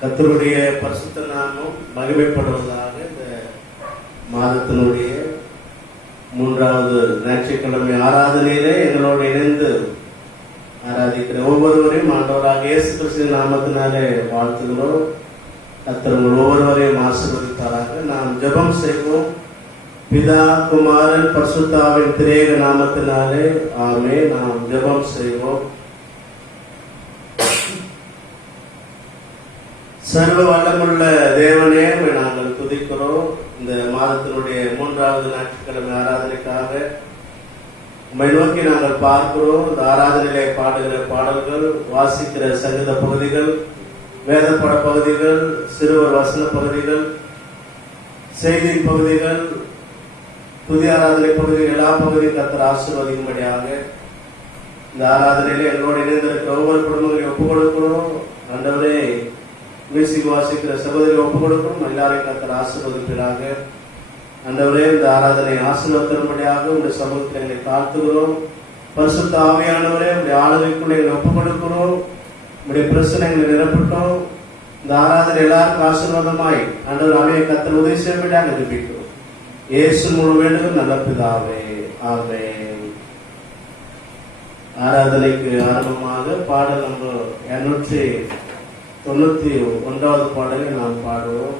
கர்த்தருடைய பரிசுத்த நாமம் மகிமைப்படுவதாக. இந்த மாதத்தினுடைய 3வது ஞாயிற்றுக்கிழமை ஆராதனையிலே எங்களோடு இணைந்து ஆராதிக்கிற ஒவ்வொருவரையும் ஆண்டவராக இயேசு கிறிஸ்துவின் நாமத்தினாலே வாழ்த்துகிறோம். கர்த்தர் உங்கள் ஒவ்வொருவரையும் ஆசீர்வதிப்பாராக. நாம் ஜெபம் செய்வோம். பிதா, குமாரன், பரிசுத்தாவின் திரேக நாமத்தினாலே ஆமென். நாம் ஜெபம் செய்வோம். சர்வ வல்லமுள்ள தேவனே, நாங்கள் துதிக்கிறோம். இந்த மாதத்தினுடைய 3வது ஞாயிற்றுக்கிழமை ஆராதனைக்காக உம்மை நோக்கி நாங்கள் பார்க்கிறோம். இந்த ஆராதனையிலே பாடுகிற பாடல்கள், வாசிக்கிற சங்கீத பகுதிகள், வேதப்பட பகுதிகள், சிறுவர் வசன பகுதிகள், செய்தி பகுதிகள், புதிய ஆராதனை பகுதிகள், எல்லா பகுதியும் கர்த்தர் ஆசீர்வதிக்கும்படியாக இந்த ஆராதனையிலே எங்களோடு இணைந்திருக்கிற ஒவ்வொரு குடும்பங்களையும் ஒப்புக் கொடுக்கிறோம். ஆண்டவரே, மியூசிக் வாசிக்கிற சகோதரி ஒப்புக் கொடுக்கிறோம். எல்லாரையும் கர்த்தர் ஆசீர்வதிப்பீராக. ஆண்டவரே, இந்த ஆராதனை ஆசீர்வதிக்கும்படியாக உங்களுடைய சமூகத்தை எங்களை தாழ்த்துகிறோம். பரிசுத்த ஆவியானவரே, உங்களுடைய ஆளுகைக்குள்ள எங்களை ஒப்புக் கொடுக்கிறோம். உங்களுடைய பிரச்சனைகளை நிரப்பட்டோம். இந்த ஆராதனை எல்லாருக்கும் ஆசீர்வாதமாய் ஆண்டவர் அமைய கர்த்தர் உதவி செய்யும்படியாக ஜெபிக்கிறோம். இயேசு மூலம் வேண்டுதல் நல்ல பிதாவே, ஆமென். ஆராதனைக்கு ஆரம்பமாக பாடல் நம்பர் 291வது பாடலை நாம் பாடுவோம்.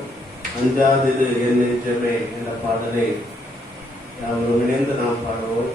அஞ்சாவது என் நெஞ்சமே என்ற பாடலை யாவரும் இணைந்து நாம் பாடுவோம்.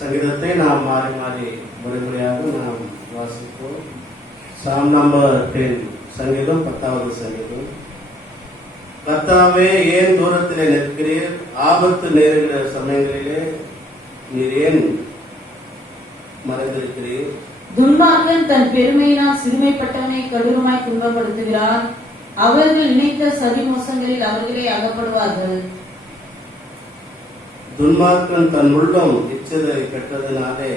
சங்கீதத்தை நாம் மாறி மாறி முறைமுறையாக நாம் வாசிப்போம். சாம் நம்பர் 10, சங்கீதம் 10வது சங்கீதம். கர்த்தாவே, ஏன் தூரத்திலே நிற்கிறீர்? ஆபத்து நேருகிற சமயங்களிலே நீர் ஏன் மறைந்திருக்கிறீர்? துன்மார்க்கன் தன் பெருமையினால் சிறுமைப்பட்டவனை கொடூரமாய் துன்பப்படுத்துகிறார். அவர்கள் நினைத்த சதி மோசங்களில் அவர்களே அகப்படுவார்கள். துன்மார்க்கன் தன் உள்ளம் இச்சதை பெற்றதினாலே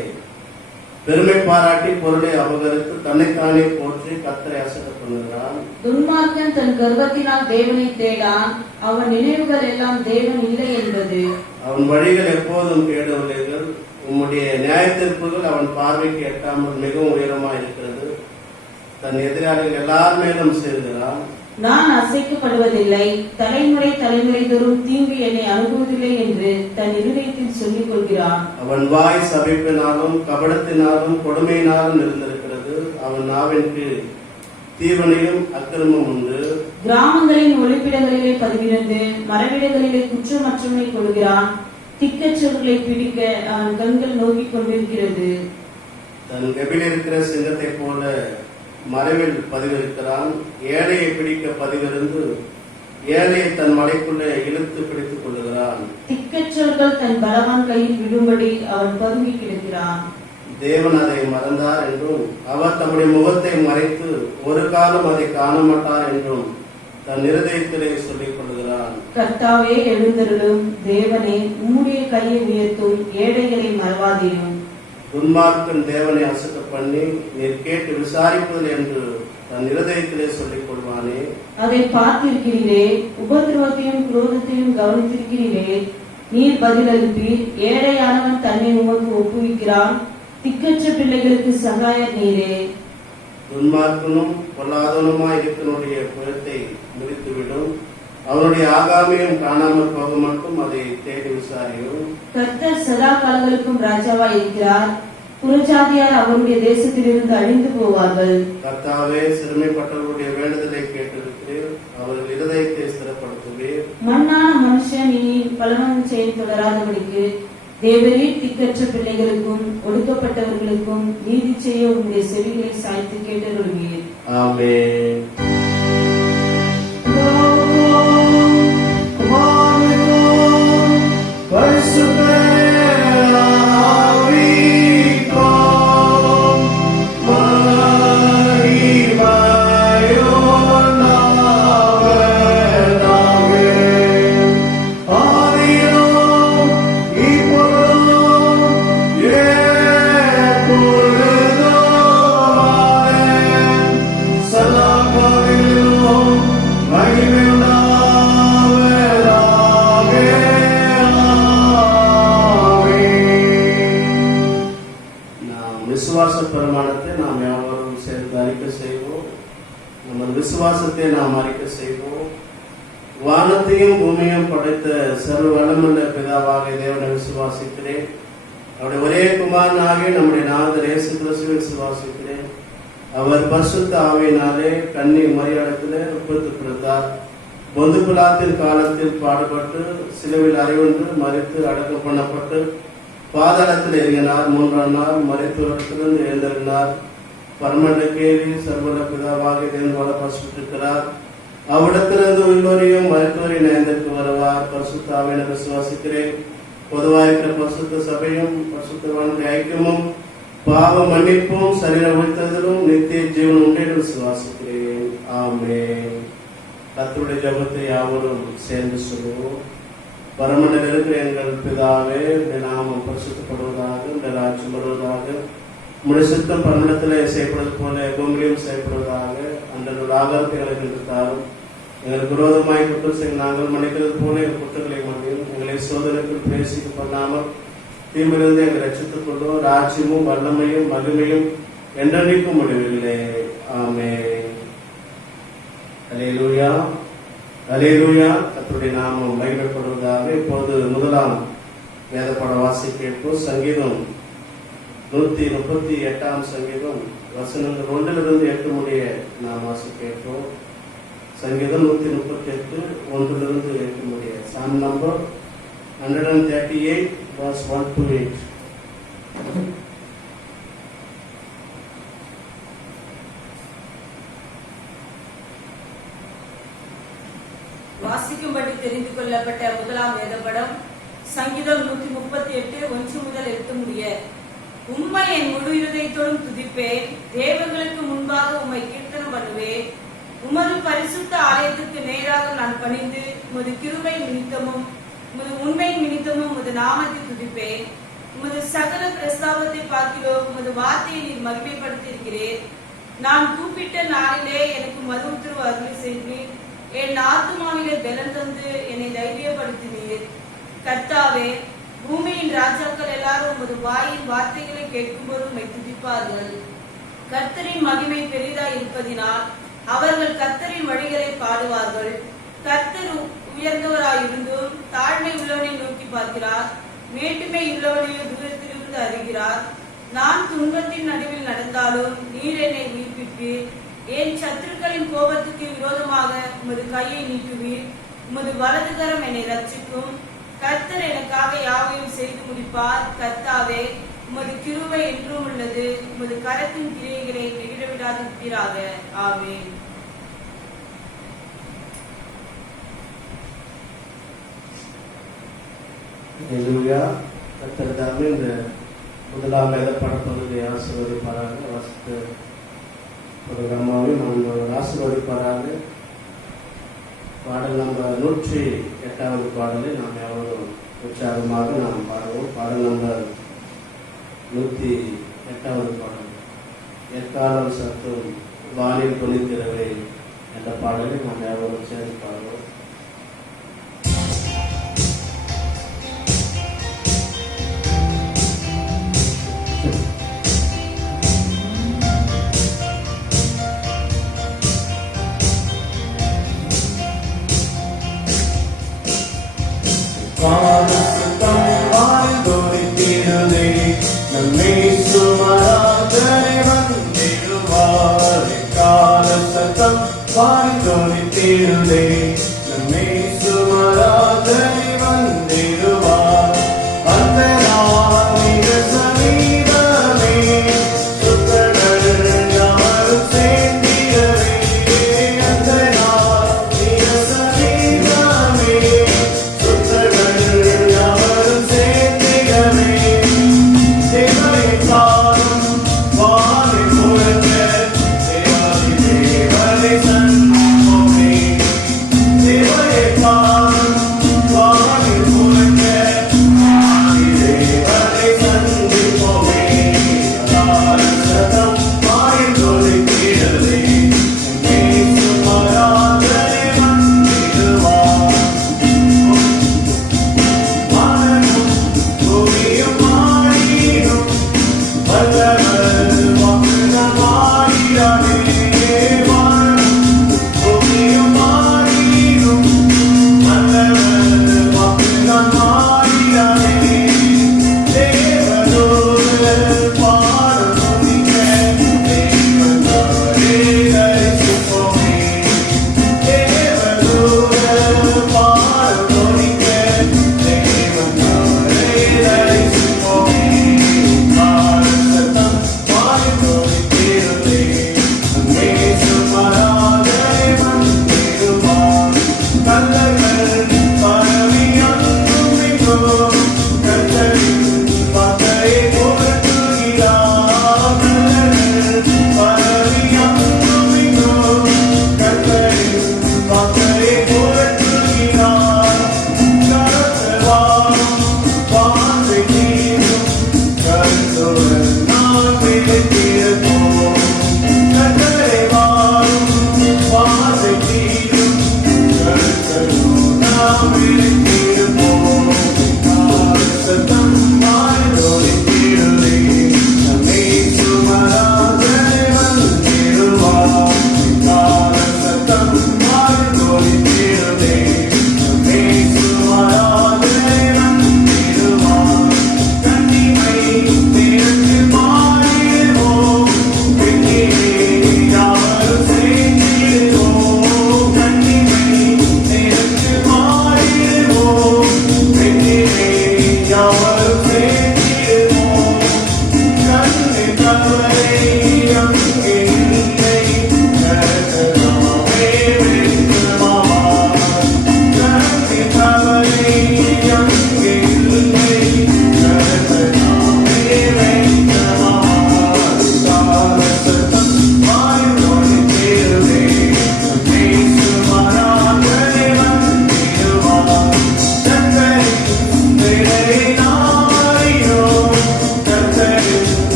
பெருமை பாராட்டி பொருளை அபகரித்து தன்னைத்தானே போற்றி கர்த்தரை அசட்டை பண்ணுகிறான். துன்மார்க்கன் தன் கர்வத்தினால் தேவனை தேடான், அவன் நினைவுகள் எல்லாம் தேவன் இல்லை என்பது. அவன் வழிகள் எப்போதும் கேடுள்ளீர்கள், உம்முடைய நியாயத்தீர்ப்புகள் அவன் பார்வைக்கு எட்டாமல் மிகவும் உயரமாக இருக்கிறது. தன் எதிராளிகள் எல்லார் மேலும் சேர்கிறான். நான் அசைக்கப்படுவதில்லை, தலைமுறை தலைமுறை தோறும் தீங்கு என்னை அணுகுவதில்லை என்று தன் இருதயத்தில் சொல்லிக் கொள்கிறான். அவன் வாய் சபிப்பினாலும் கபடத்தினாலும் கொடுமையினாலும் இருந்திருக்கிறது. அவன் நாவிற்கு தீவனையும் அக்கிரமம் உண்டு. கிராமங்களின் ஒளிப்பிடங்களிலே பதிவிருந்து மரவிடங்களிலே குற்றமற்றவனை கொள்கிறான். திக்கற்றவர்களை பிடிக்க அவன் கண்கள் நோக்கிக் கொண்டிருக்கிறது. தன் கெபில் இருக்கிற சிங்கத்தை போல மறைவில் பதிவிருக்கிறான். ஏழையை பிடிக்க பதிவிருந்து ஏழையை தன் மலைக்குள்ளே இழுத்து பிடித்துக் கொள்ளுகிறான். திக்கற்றவர்கள் தன் பலவான் கையில் விடும்படி அவன் பதுங்கி கிடக்கிறான். தேவன் அதை மறந்தார் என்றும் அவர் தம்முடைய முகத்தை மறைத்து ஒரு காலம் அதை காண மாட்டார் என்றும் தன் இருதயத்திலே சொல்லிக் கொள்கிறான். கர்த்தாவே எழுந்தருளும், தேவனே உம்முடைய கையை உயர்த்தும், ஏழைகளை மறவாதேயும். துன்மார்க்கன் தேவனை அசட்ட பண்ணி நீர் கேட்டு விசாரிப்பது என்று தன் இருதயத்திலே சொல்லிக் கொள்வானே. அதை பார்த்திருக்கிறீரே, உபதிரவத்தையும் குரோதத்தையும் கவனித்திருக்கிறீரே. நீர் பதிலளிப்பீர். ஏழையானவன் தன்னை உமக்கு ஒப்புவிக்கிறான். திக்கற்ற பிள்ளைகளுக்கு சகாயர் நீரே. துன்மார்க்கனும் பொல்லாதவனுமாய் இருக்கனுடைய புயத்தை முடித்துவிடும். அவனுடைய ஆகாமியம் காணாமல் போக மட்டும் அதை தேடி விசாரியும். கர்த்தர் சதா காலங்களுக்கும் ராஜாவாய் இருக்கிறார். புறஜாதியார் அவருடைய தேசத்திலிருந்து அழிந்து போவார்கள். கர்த்தாவே, சிறுமைப்பட்டவர்களுடைய வேண்டுதலை கேட்டிருக்கிறீர், அவர்கள் இருதயத்தை ஸ்திரப்படுத்துவீர். மண்ணான மனுஷன் இனி பலவன் செயல் தொடராதபடிக்கு தேவரீர் திக்கற்ற பிள்ளைகளுக்கும் ஒடுக்கப்பட்டவர்களுக்கும் நீதி செய்ய உங்களுடைய செவிகளை சாய்த்து கேட்டருள்வீர். ஆமென். விசுவாச பிரமாணத்தை நாம் யாவரும் சேர்ந்து அறிக்கை செய்வோம். நமது விசுவாசத்தை நாம் அறிக்கை செய்வோம். வானத்தையும் பூமியையும் படைத்த சர்வ வல்லமுள்ள பிதாவாக தேவனை விசுவாசிக்கிறேன். அவருடைய ஒரே குமாரனாகிய நம்முடைய நாதர் இயேசு கிறிஸ்துவை விசுவாசிக்கிறேன். அவர் பரிசுத்த ஆவியினாலே கன்னி மரியாதையிலே உற்பத்தி பிறந்தார். பொந்து பிலாத்தின் காலத்தில் பாடுபட்டு சிலுவையில் அறையுண்டு மரித்து அடக்கம் பண்ணப்பட்டு பாதாளத்தில் இறங்கினார். 3ஆம் நாள் மரித்தோரிடத்திலிருந்து எழுந்திருந்தார். பரமண்டகேரி சர்வல பிதாவாக தேவன் வளப்பட்டிருக்கிறார். அவ்விடத்திலிருந்து உள்ளோரையும் மருத்துவரையும் நேர்ந்திற்கு வருவார். பரிசுத்த ஆவியினை விசுவாசிக்கிறேன். பொதுவாக இருக்கிற பரிசுத்த சபையும் பரிசுத்தவானுடைய ஐக்கியமும் பாவ மன்னிப்பும் சரீர உயிர்த்ததிலும் நித்திய ஜீவன் உண்டு என்று விசுவாசிக்கிறேன். ஆமென். கர்த்தருடைய ஜெபத்தை யாவரும் சேர்ந்து சொல்லுவோம். பரமண்டலில் இருக்கிற எங்கள் பிதாவே, உம்முடைய நாமம் பரிசுத்தப்படுவதாக, உம்முடைய ராஜ்யம் வருவதாக, உம்முடைய சித்தம் பரமண்டலத்திலே செய்யப்படுவது போல பூமியிலும் செய்யப்படுவதாக. அன்றோட ஆகாரத்தை எங்களுக்கு தாரும். எங்களுக்கு விரோதமாய் குற்றம் செய்ய நாங்கள் மன்னிக்கிறது போல எங்கள் குற்றங்களை மன்னியும். எங்களை சோதனைக்கு பிரவேசிக்க பண்ணாமல் தீமிலிருந்து எங்களை ரட்சித்துக் கொள்ளும். ராஜ்யமும் வல்லமையும் மகிமையும் என்றென்றைக்கும் முடிவில்லை. ஆமென். அல்லேலூயா, அல்லேலூயா. கர்த்தருடைய நாமம் மகிமைப்படுவதாக. இப்போது முதலாம் வேத பாட வாசிக்க கேட்போம். சங்கீதம் 138 சங்கீதம் வசனங்கள் 1 8 முடிய நாம் வாசிக்க கேட்போம். சங்கீதம் 138 1 8 முடிய. சாம் நம்பர் 138 verse 1 to 8. வாசிக்கும்படி தெரிந்து கொள்ளப்பட்ட முதலாம் வேதப்படம் சங்கீதம் 138 1 முதல் 8 முடிய. உம்மை என் முழு இருதயத்தோடும் துதிப்பேன். தேவர்களுக்கு முன்பாக உம்மை கீர்த்தனம் பண்ணுவேன். உமது பரிசுத்த ஆலயத்துக்கு நேராக நான் பணிந்து உமது கிருபை நிமித்தமும் உமது உண்மை நிமித்தமும் உமது நாமத்தை துதிப்பேன். உமது சகல பிரஸ்தாபத்தை பார்க்கிறோம், உமது வார்த்தையை நீர் மகிமைப்படுத்தியிருக்கிறீர். நான் கூப்பிட்ட நாளிலே எனக்கு மறு உத்தரவு அருளி செய்தீர். என் ஆத்துமாவிலே பலன் தந்து என்னை தைரியப்படுத்தினீர். கர்த்தாவே, பூமியின் ராஜாக்கள் எல்லாரும் உமது வாயின் வார்த்தைகளை கேட்கும்போது உம்மை துதிப்பார்கள். கர்த்தரின் மகிமை பெரிதாய் இருப்பதினால் அவர்கள் கர்த்தரின் வழிகளை பாடுவார்கள். கர்த்தர் உயர்ந்தவராயிருந்தும் தாழ்மை உள்ளவனை நோக்கி பார்க்கிறார், மேட்டுமை உள்ளவனையோ தூரத்திலிருந்து அறிகிறார். நான் துன்பத்தின் நடுவில் நடந்தாலும் நீர் என்னை உயிர்ப்பிப்பீர். என் சத்துருக்களின் கோபத்துக்கு விரோதமாக உமது கையை நீட்டுவீர். உமது வலதுகரம் என்னை ரட்சிக்கும். கர்த்தர் எனக்காக யாவையும் செய்து முடிப்பார். கர்த்தாவே, உமது கிருபை என்றும் உள்ளது. உமது கரத்தின் கிரியைகளை நெகிழவிடாதிருப்பீராக. ஆமென். ஹல்லேலூயா. கர்த்தர் தாமே இந்த முதலாம் வேத படப்பகுதியை ஆசீர்வதிப்பாராக. வாசித்த ஒரு அம்மாவையும் நான் ஆசீர்வதிப்பாராக. பாடல் நம்பர் 108வது பாடலை நாம் எவ்வளவு உற்சாகமாக நாம் பாடுவோம். பாடல் நம்பர் 108வது பாடல், எக்காலம் சத்தும் வானில் தொழிற்கிறவே என்ற பாடலை நாம் எவ்வளவு சேர்ந்து பாடுவோம். Sun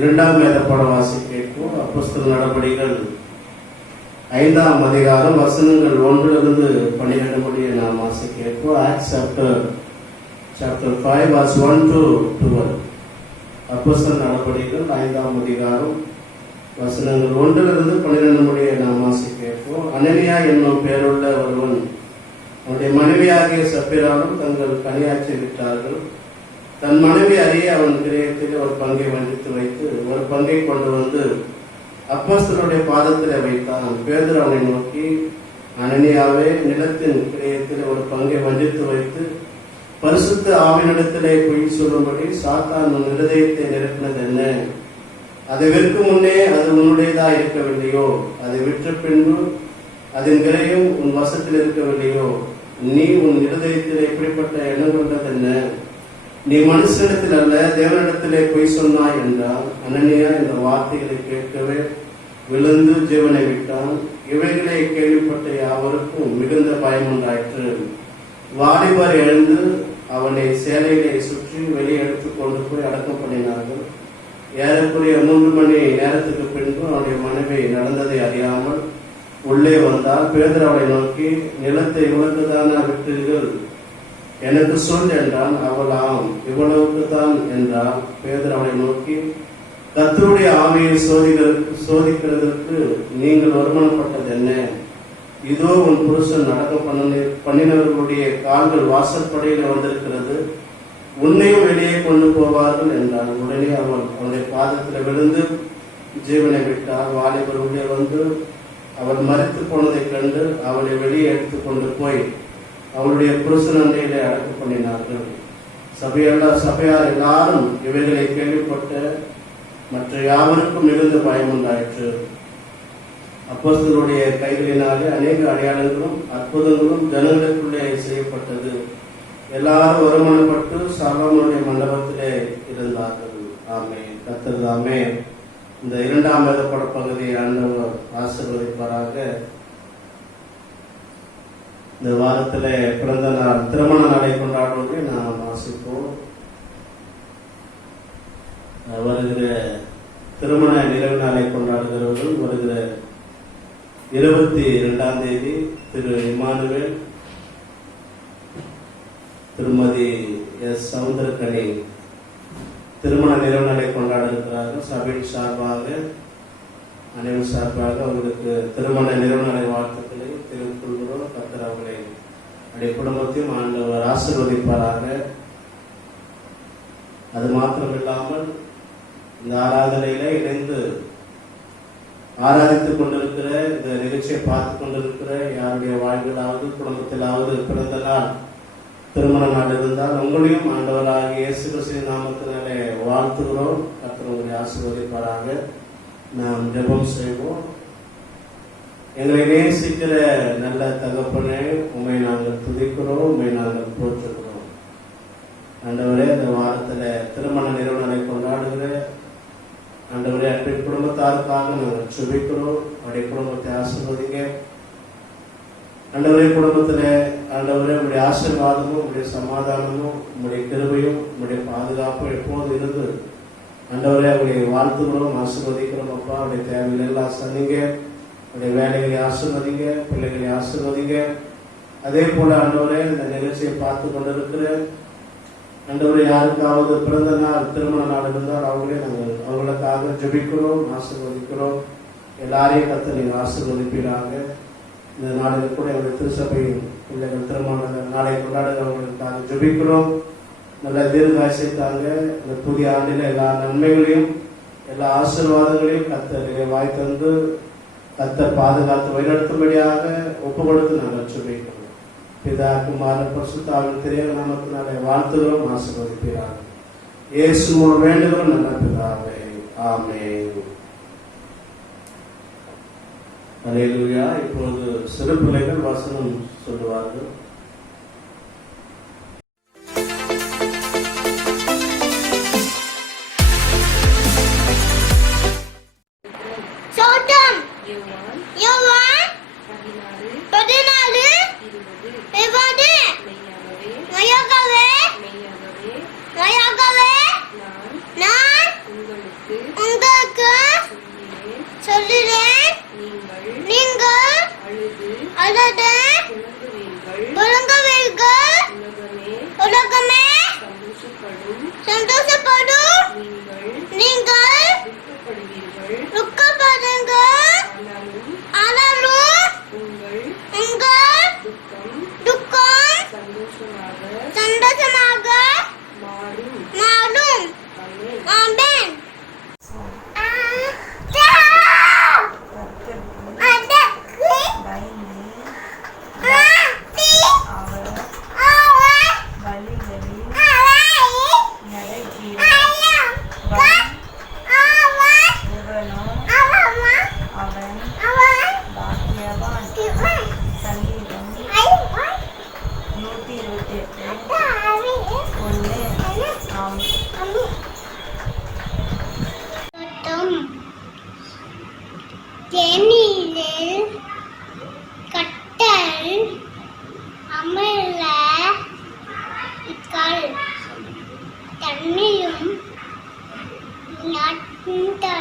இரண்டாம் வேதப்பாட வாசிப்போம். அப்போஸ்தலர் நடபடிகள் 5ஆம் அதிகாரம் வசனங்கள் 1 12 முடிய நாம் வாசிப்போம். Acts chapter 5 verse 1 to 12. அப்போஸ்தலர் நடபடிகள் 5ஆம் அதிகாரம் வசனங்கள் 1 12 முடிய நாம் வாசிப்போம். அனனியா என்னும் பெயருள்ள ஒருவன் அவனுடைய மனைவியாகிய சப்பீராலும் தங்கள் கனியாற்றி விட்டார்கள். தன் மனைவி அறிய அவன் கிரயத்தில் ஒரு பங்கை வஞ்சித்து வைத்து ஒரு பங்கை கொண்டு வந்து அப்போஸ்தலருடைய பாதத்தில் வைத்தான். பேதுரு அவனை நோக்கி, அனனியாவே, நிலத்தின் கிரயத்தில் ஒரு பங்கை வஞ்சித்து வைத்து பரிசுத்த ஆவினிடத்திலே பொய் சொல்லும்படி சாத்தான் உன் இருதயத்தை நிரப்பினது என்ன? அதை விற்கும் முன்னே அது உன்னுடையதா இருக்கவில்லையோ? அதை விற்ற பின்பு அதன் கிரயம் உன் வசத்தில் இருக்கவில்லையோ? நீ உன் இருதயத்தில் எப்படிப்பட்ட எண்ணம் கொண்டது என்ன? நீ மனுஷனிடத்தில் அல்ல தேவனிடத்திலே பொய் சொன்னாய் என்றால். அனனியா இந்த வார்த்தைகளை கேட்கவே விழுந்து ஜீவனை விட்டான். இவைகளை கேள்விப்பட்ட யாவருக்கும் மிகுந்த பயம் உண்டாயிற்று. வாலிபர் எழுந்து அவனை சேலைகளை சுற்றி வெளியே எடுத்துக் கொண்டு போய் அடக்கம் பண்ணினார்கள். ஏறக்குறைய 3 மணி நேரத்துக்கு பின்பு அவனுடைய மனைவி நடந்ததை அறியாமல் உள்ளே வந்தால். பேதுரு அவளை நோக்கி, நிலத்தை இவ்வளவுதானா விட்டீர்கள்? எனக்கு சொல் என்றான். அவள், ஆம், இவ்வளவுக்கு தான் என்றால். பேதுரு அவளை நோக்கி, கர்த்தருடைய ஆவியை சோதிக்கிறதற்கு நீங்கள் வருமானப்பட்டது என்ன? இதோ உன் புருஷன் அடக்கம் பண்ணினவர்களுடைய கால்கள் வாசற்படையில் வந்திருக்கிறது, உன்னையும் வெளியே கொண்டு போவார்கள் என்றான். உடனே அவள் அவனுடைய பாதத்தில் விழுந்து ஜீவனை விட்டார். வாலிபர் உள்ளே வந்து அவள் மரித்து போனதை கண்டு அவளை வெளியே எடுத்துக் கொண்டு போய் அவளுடைய புருஷன் அண்டையிலே அடக்கம் பண்ணினார்கள். சபையார் எல்லாரும் இவைகளை கேள்விப்பட்ட மற்ற யாவருக்கும் மிகுந்த பயம் உண்டாயிற்று. அப்போஸ்தலருடைய கைகளினாலே அநேக அடையாளங்களும் அற்புதங்களும் ஜனங்களுக்குள்ளே செய்யப்பட்டது. எல்லாரும் வருமானப்பட்டு சாலமோனுடைய மண்டபத்திலே இருந்தார்கள். ஆமே. கர்த்தர் தாமே இந்த 2ஆம் வேதப்பாட பகுதியை ஆண்டவர் ஆசீர்வதிப்பாராக. இந்த வாரத்துல பிறந்த நாள் திருமண நாளை கொண்டாடுவதை நாம் வாசிப்போம். வருகிற திருமண நிறைவு நாளை கொண்டாடுகிறவர்கள் வருகிற 22ஆம் தேதி திரு இமானுவேல், திருமதி எஸ் சவுந்தரக்கனி திருமண நிறைவு நாளை கொண்டாட இருக்கிறார்கள். சபையின் சார்பாக அனைவரும் சார்பாக அவர்களுக்கு திருமண நிறைவு நாளை வாழ்த்துக்களை தெரிவித்துக் கொள்கிறோம். கர்த்தர் அவர்களை அவருடைய குடும்பத்தையும் ஆண்டவர் ஆசீர்வதிப்பாராக. அது மாத்திரமில்லாமல் இந்த ஆராதனையில இணைந்து ஆராதித்துக் கொண்டிருக்கிற இந்த நிகழ்ச்சியை பார்த்து கொண்டிருக்கிற யாருடைய வாழ்விலாவது குடும்பத்திலாவது பிறந்த நாள் திருமண நாள் இருந்தால் உங்களையும் ஆண்டவராகிய இயேசு கிறிஸ்துவின் நாமத்தினாலே வாழ்த்துகிறோம். கர்த்தர் உங்களை ஆசீர்வதிப்பாராக. நாம் ஜெபம் செய்வோம். எங்களை நேசிக்கிற நல்ல தகப்பனே, உண்மை நாங்கள் துதிக்கிறோம், உண்மை நாங்கள் போற்றுகிறோம். ஆண்டவரே, இந்த வாரத்துல திருமண நிறைவு நாளை கொண்டாடுகிற ஆண்டவரே, அன்றைய குடும்பத்தாருக்காக நாங்கள் சுபிக்கிறோம். அவருடைய குடும்பத்தை ஆசீர்வதிங்க ஆண்டவரே. குடும்பத்துல ஆண்டவரே, உங்களுடைய ஆசீர்வாதமும் உங்களுடைய சமாதானமும் உங்களுடைய கிருபையும் உங்களுடைய பாதுகாப்பும் எப்போது இருந்து ஆண்டவரே அவருடைய வாழ்த்துக்கிறோம், ஆசீர்வதிக்கிறோம். அப்பா, அவருடைய தேவைகள் எல்லாம் சந்திங்க. அவருடைய வேலைகளை ஆசீர்வதிங்க, பிள்ளைகளை ஆசீர்வதிங்க. அதே போல ஆண்டவரே, இந்த நிகழ்ச்சியை பார்த்து கொண்டிருக்கிற ஆண்டவரே, யாருக்காவது பிறந்த நாள் திருமண நாள் இருந்தால் அவங்களுக்காக ஜெபிக்கிறோம், ஆசீர்வதிக்கிறோம். எல்லாரையும் கர்த்தர் நீங்கள் ஆசீர்வதிப்பீராக. இந்த நாளில் கூட எங்களுடைய திருச்சபை பிள்ளைகள் திருமண நாளை கொண்டாடுகிறவர்களுக்காக ஜெபிக்கிறோம். நல்ல தீர்காயசை தாங்க. இந்த புதிய ஆண்டில் எல்லா நன்மைகளையும் எல்லா ஆசீர்வாதங்களையும் கர்த்தர் வாய் தந்து கர்த்தர் பாதுகாத்து வழிநடத்தும்படியாக ஒப்பு கொடுத்து நாங்கள் ஜெபிக்கிறோம். பிதா குமார பரிசுத்த ஆவியின் திரைய நாமத்தினாலே வாழ்த்துகிறோம், ஆசீர்வதிப்பீராக. இயேசு மூலம் வேண்டுகிறோம் நல்ல பிதாவே. ஆமென். அல்லேலூயா. இப்போது சிறு பிள்ளைகள் வசனம் சொல்லுவார்கள்.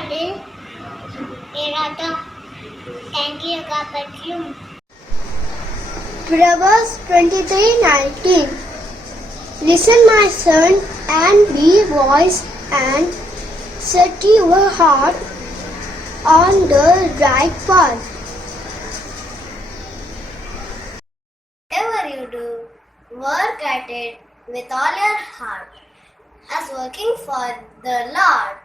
Daddy. Thank you, God. Proverbs 23:19. Listen, my son, and be wise, and set your heart on the right path. Whatever you do, work at it with all your heart, as working for the Lord.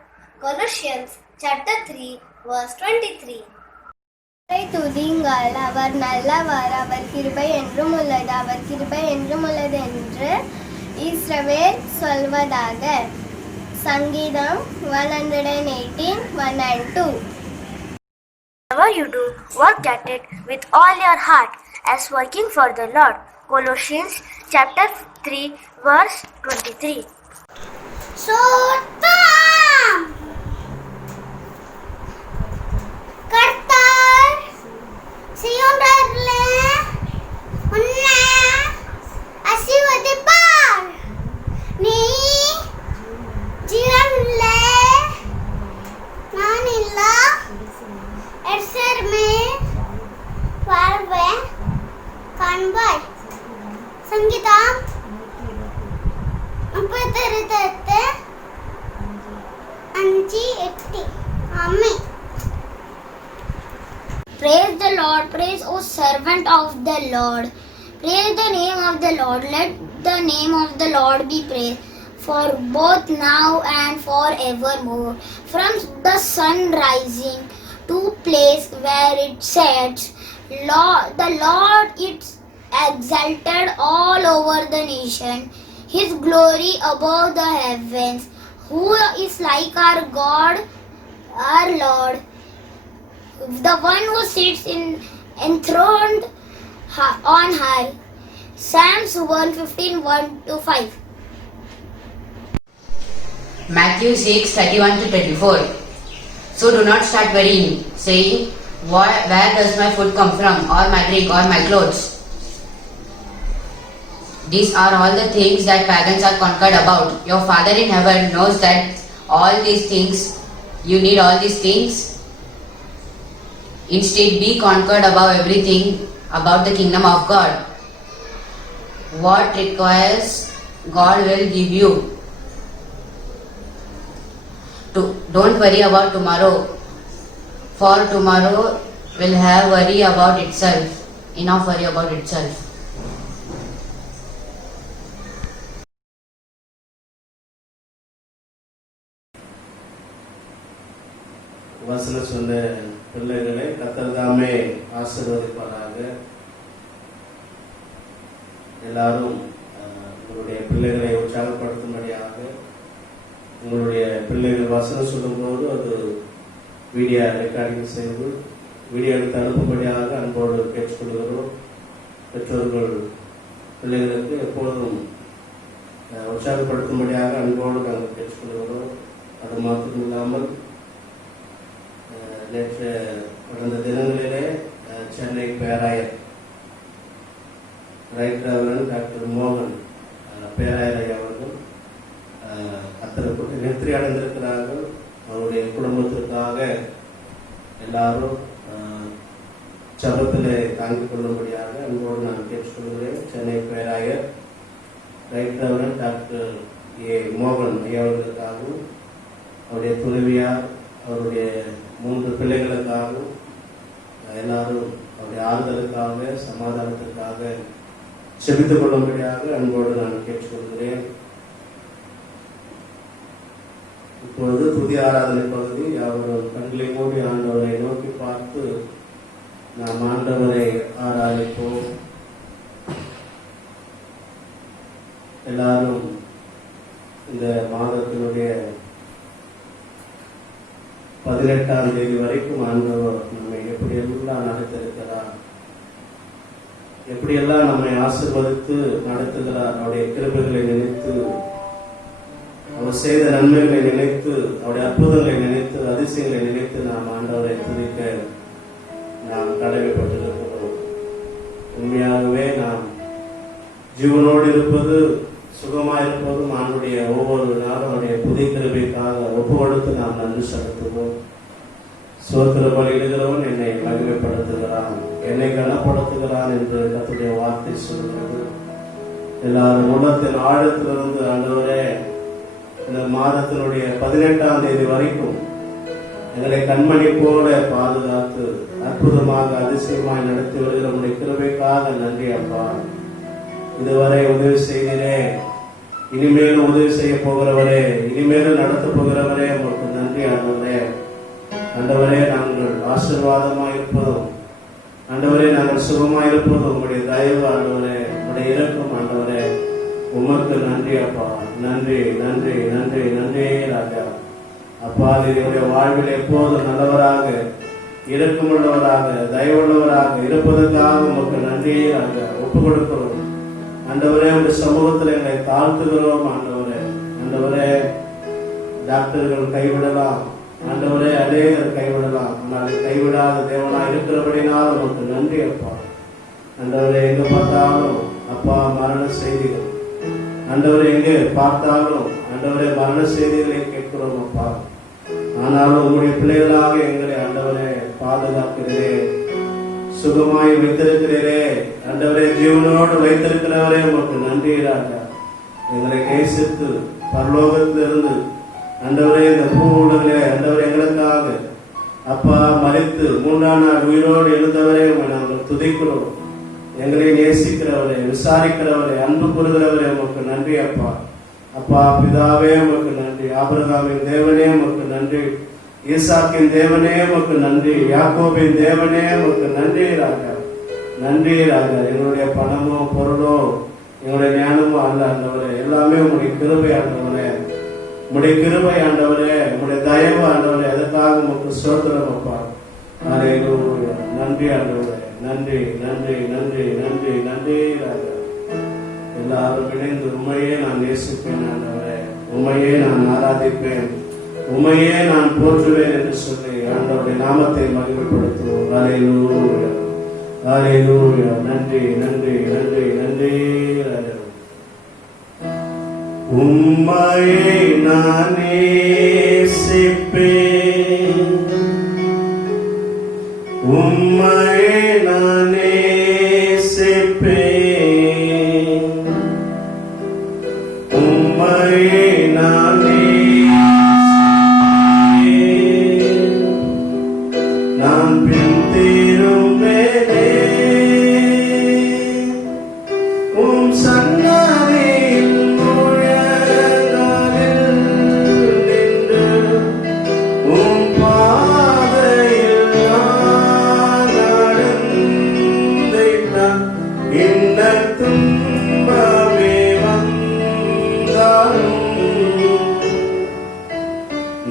Colossians chapter 3, verse 23. துதிங்கள், அவர் நல்லவர், அவர் கிருபை என்றும் உள்ளது, அவர் கிருபை என்றும் உள்ளது என்று இஸ்ரவேல் சொல்வதாக. சங்கீதம் 118, 1 and 2. Whatever you do, work at it with all your heart, as working for the Lord. Colossians chapter 3, verse 23. So, கர்த்தர் சீயோனிலே உன்னை ஆசீர்வதிப்பார். நீ ஜீவனுள்ள நானில்ல எர்சர்மே வாழ்வே காண்பாய். சங்கீதம் 38, 5-8. ஆமென். Praise the Lord, praise, O servant of the Lord. Praise the name of the Lord, let the name of the Lord be praised, for both now and forevermore. From the sun rising to place where it sets, the Lord is exalted all over the nation, His glory above the heavens. Who is like our God, our Lord? The one who sits enthroned on high. Psalms 115, 1-5. Matthew 6:31-34. So do not start worrying, saying, where does my food come from, or my drink, or my clothes? These are all the things that pagans are conquered about. Your Father in heaven knows that all these things, you need all these things. Instead, be conquered above everything about the kingdom of God. What requires, God will give you. Don't worry about tomorrow, for tomorrow will have worry about itself. Enough worry about itself. வசனம் சொன்ன பிள்ளைகளை கர்த்தர் தாமே ஆசீர்வதிப்பாராக. எல்லாரும் உங்களுடைய பிள்ளைகளை உற்சாகப்படுத்தும்படியாக, உங்களுடைய பிள்ளைகள் வசனம் சொல்லும்போது அது வீடியோ ரெக்கார்டிங் செய்து வீடியோ எடுத்து அனுப்பும்படியாக அன்போடு கேட்டுக்கொள்கிறோம். பெற்றோர்கள் பிள்ளைகளுக்கு எப்பொழுதும் உற்சாகப்படுத்தும்படியாக அன்போடு நாங்கள் கேட்டுக்கொள்கிறோம். அது மாத்திரம் இல்லாமல் நேற்று கடந்த தினங்களிலே சென்னை பேராயர் ரைட் ரெவரண்ட் டாக்டர் மோகன் பேராயர் அவர்கள் கர்த்தருக்கு நெற்றி அடைந்திருக்கிறார்கள். அவருடைய குடும்பத்திற்காக எல்லாரும் ஜபத்திலே தாங்கிக் கொள்ளும்படியாக அன்போடு நான் கேட்டுக்கொள்கிறேன். சென்னை பேராயர் ரைட் ரெவரண்ட் டாக்டர் ஏ மோகன் அவர்களுக்காகவும், அவருடைய துணைவியார், அவருடைய 3 பிள்ளைகளுக்காகவும், எல்லாரும் அவருடைய ஆறுதலுக்காக, சமாதானத்திற்காக செபித்துக் கொள்ளும்படியாக அன்போடு நான் கேட்டுக்கொள்கிறேன். இப்பொழுது துதி ஆராதனை பகுதி. அவர்கள் கண்களை மூடி ஆண்டவரை நோக்கி பார்த்து நாம் ஆண்டவரை ஆராதிப்போம். எல்லாரும் இந்த மாதத்தினுடைய 18ஆம் தேதி வரைக்கும் ஆண்டவர் நம்மை எப்படியெல்லாம் நடத்திருக்கிறார், எப்படியெல்லாம் நம்மை ஆசீர்வதித்து நடத்துகிறார். அவருடைய கிருபைகளை நினைத்து, அவர் செய்த நன்மைகளை நினைத்து, அவருடைய அற்புதங்களை நினைத்து, அதிசயங்களை நினைத்து நாம் ஆண்டவரை துதிக்க நாம் கடமைப்பட்டிருக்கிறோம். உண்மையாகவே நாம் ஜீவனோடு இருப்பது, சுகமாயிருப்பதும் ஆண்டுடைய ஒவ்வொரு நாளும் அவருடைய புதிய கிருபைக்காக ஒப்பு கொடுத்து நாம் நன்றி செலுத்துவோம். சோத்திர பலியிடுகிறவன் என்னை மகிமைப்படுத்துகிறான், என்னை கனப்படுத்துகிறான் என்று கர்த்தருடைய வார்த்தை சொல்கிறது. எல்லாரும் உள்ளத்தின் ஆழத்திலிருந்து ஆண்டவரே இந்த மாதத்தினுடைய 18ஆம் தேதி வரைக்கும் எங்களை கண்மணி போல பாதுகாத்து அற்புதமாக அதிசயமாய் நடத்தி வருகிற உடைய கிருபைக்காக நன்றி அப்பா. இதுவரை உதவி செய்கிறே, இனிமேலும் உதவி செய்ய போகிறவரே, இனிமேலும் நடத்த போகிறவரே, உங்களுக்கு நன்றி ஆண்டவரே. ஆண்டவரே, நாங்கள் ஆசீர்வாதமாய் இருப்பதும், ஆண்டவரே நாங்கள் சுகமாய் இருப்பதும் உங்களுடைய தயவு ஆண்டவரே, உங்களுடைய இரக்கம் ஆண்டவரே, உமக்கு நன்றி அப்பா. நன்றி நன்றி நன்றி நன்றி ராஜா. அப்பா, என்னுடைய வாழ்வில் எப்போதும் நல்லவராக, இரக்கமுள்ளவராக, தயவுள்ளவராக இருப்பதற்காக உமக்கு நன்றி ராஜா. ஒப்பு கொடுக்கிறோம் ஆண்டவரே, உங்களுடைய சமூகத்தில் எங்களை தாழ்த்துகிறோம் ஆண்டவரே. ஆண்டவரே, டாக்டர்கள் கைவிடலாம் ஆண்டவரே, அநேகர் கைவிடலாம், ஆனால் கைவிடாத தேவனா இருக்கிறபடினால் உமக்கு நன்றி அப்பா. ஆண்டவரே, எங்க பார்த்தாலும் அப்பா மரண செய்திகள், ஆண்டவரே எங்கே பார்த்தாலும் ஆண்டவரே மரண செய்திகளை கேட்கிறோம் அப்பா. ஆனாலும் உங்களுடைய பிள்ளைகளாக எங்களை ஆண்டவரே பாதுகாக்கிறீரே, சுகமாய் வைத்திருக்கிறீரே ஆண்டவரே, ஜீவனோடு வைத்திருக்கிறவரே உமக்கு நன்றி ராஜா. எங்களை நேசித்து பரலோகத்திலிருந்து ஆண்டவரே இந்த பூவுலகிலே ஆண்டவரே எங்களுக்காக அப்பா மரித்து 3ஆம் நாள் உயிரோடு எழுந்தவரே உங்களை நாங்கள் துதிக்கிறோம். எங்களை நேசிக்கிறவரே, விசாரிக்கிறவரே, அன்பு கூறுகிறவரே உமக்கு நன்றி அப்பா. அப்பா பிதாவே உமக்கு நன்றி, ஆபிரகாமின் தேவனே உமக்கு நன்றி, ஈசாக்கின் தேவனே உமக்கு நன்றி, யாக்கோபின் தேவனே உமக்கு நன்றி ராஜா. நன்றி ராஜா. எங்களுடைய பணமோ பொருளோ எங்களுடைய ஞானமோ அல்ல ஆண்டவரே, எல்லாமே உங்களுடைய கிருபை ஆண்டவரே, உங்களுடைய கிருபை ஆண்டவரே, உங்களுடைய தயவு ஆண்டவரே, அதற்காக உமக்கு ஸ்தோத்திரம் அப்பா. ஹல்லேலூயா. நன்றி ஆண்டவரே, நன்றி நன்றி நன்றி நன்றி நன்றி ராஜா. எல்லாரும் இணைந்து உண்மையே நான் நேசிப்பேன் ஆண்டவரே, உண்மையே நான் ஆராதிப்பேன், உண்மையே நான் போற்றுவேன் என்று சொல்லி ஆண்டவருடைய நாமத்தை மகிமைப்படுத்துவோம். ஹல்லேலூயா ஹல்லேலூயா. நன்றி நன்றி நன்றி நன்றி ராஜா. உம்மையே நான் நேசிப்பேன், உம்மையே நான் நேசிப்பேன், உம்மையே நான் நேசிப்பேன், நான் பின் திரும்பேனே உம் சன்னதியில் முழங்காலில் நின்று உம் பாதையில் நான் நடந்திட்டான். இன்ன துன்பமே வந்தாலும்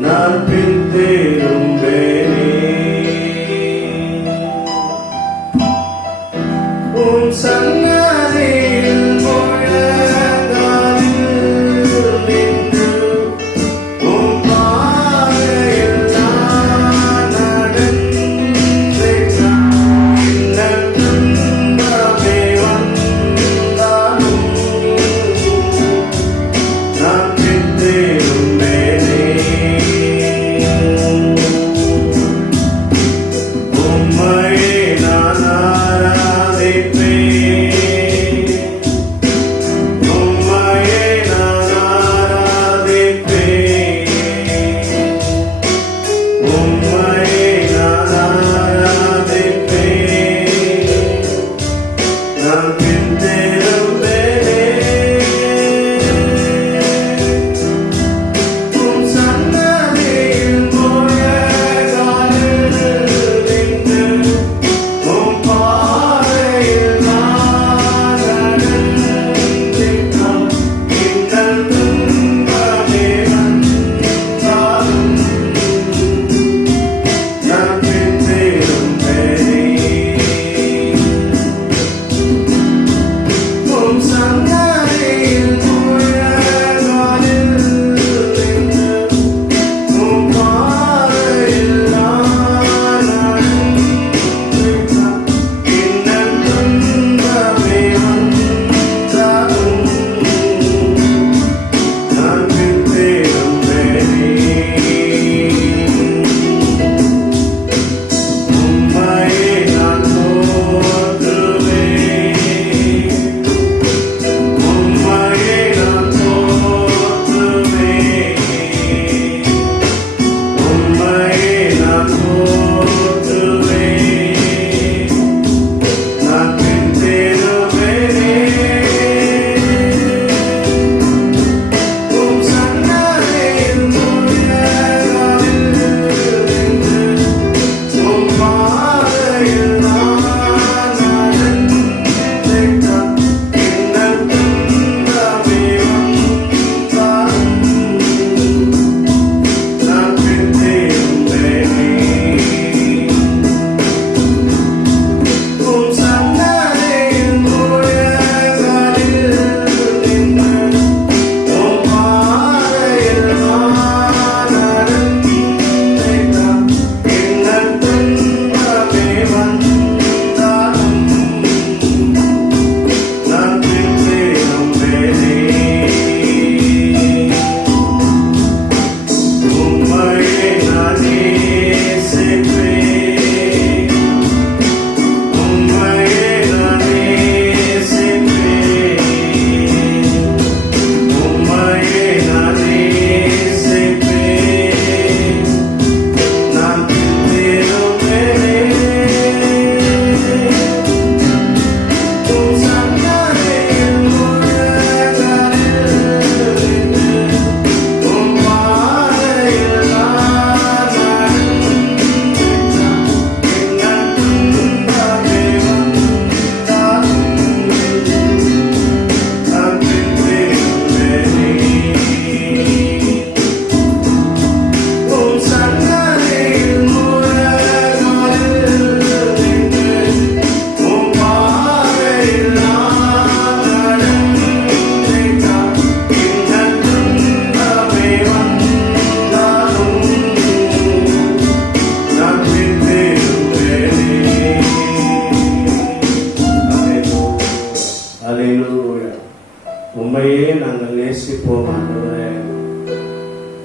நான் பின் திரும்பேனே உம் சன்னதியில் முழங்காலில் நின்று உம் பாதையில் நான் நடந்திட்டான். இன்ன துன்பமே வந்தாலும் நான் பின் திரும்பேனே.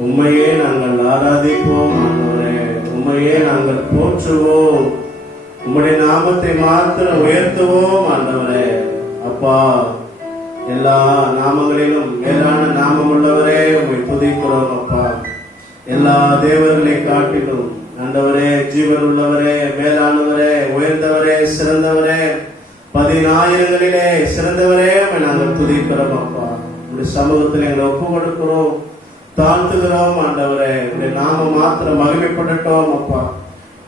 உம்மையே நாங்கள் ஆராதிப்போம் ஆண்டவரே, உம்மையே நாங்கள் போற்றுவோம், உம்முடைய நாமத்தை மாத்திரம் உயர்த்துவோம் ஆண்டவரே. அப்பா, எல்லா நாமங்களிலும் மேலான நாமம் உள்ளவரே உம்மை துதிக்கிறோம் அப்பா. எல்லா தேவர்களை காட்டிலும் ஆண்டவரே, ஜீவன் உள்ளவரே, மேலானவரே, உயர்ந்தவரே, சிறந்தவரே, 10,000களிலே சிறந்தவரே உம்மை நாங்கள் துதிக்கிறோம் அப்பா. உங்களுடைய சமூகத்தில் எங்களை ஒப்பு கொடுக்கிறோம், தாழ்த்துகிறோம் ஆண்டவரே. உங்களுடைய நாமம் மாத்திரம் மகிமைப்படட்டும் அப்பா.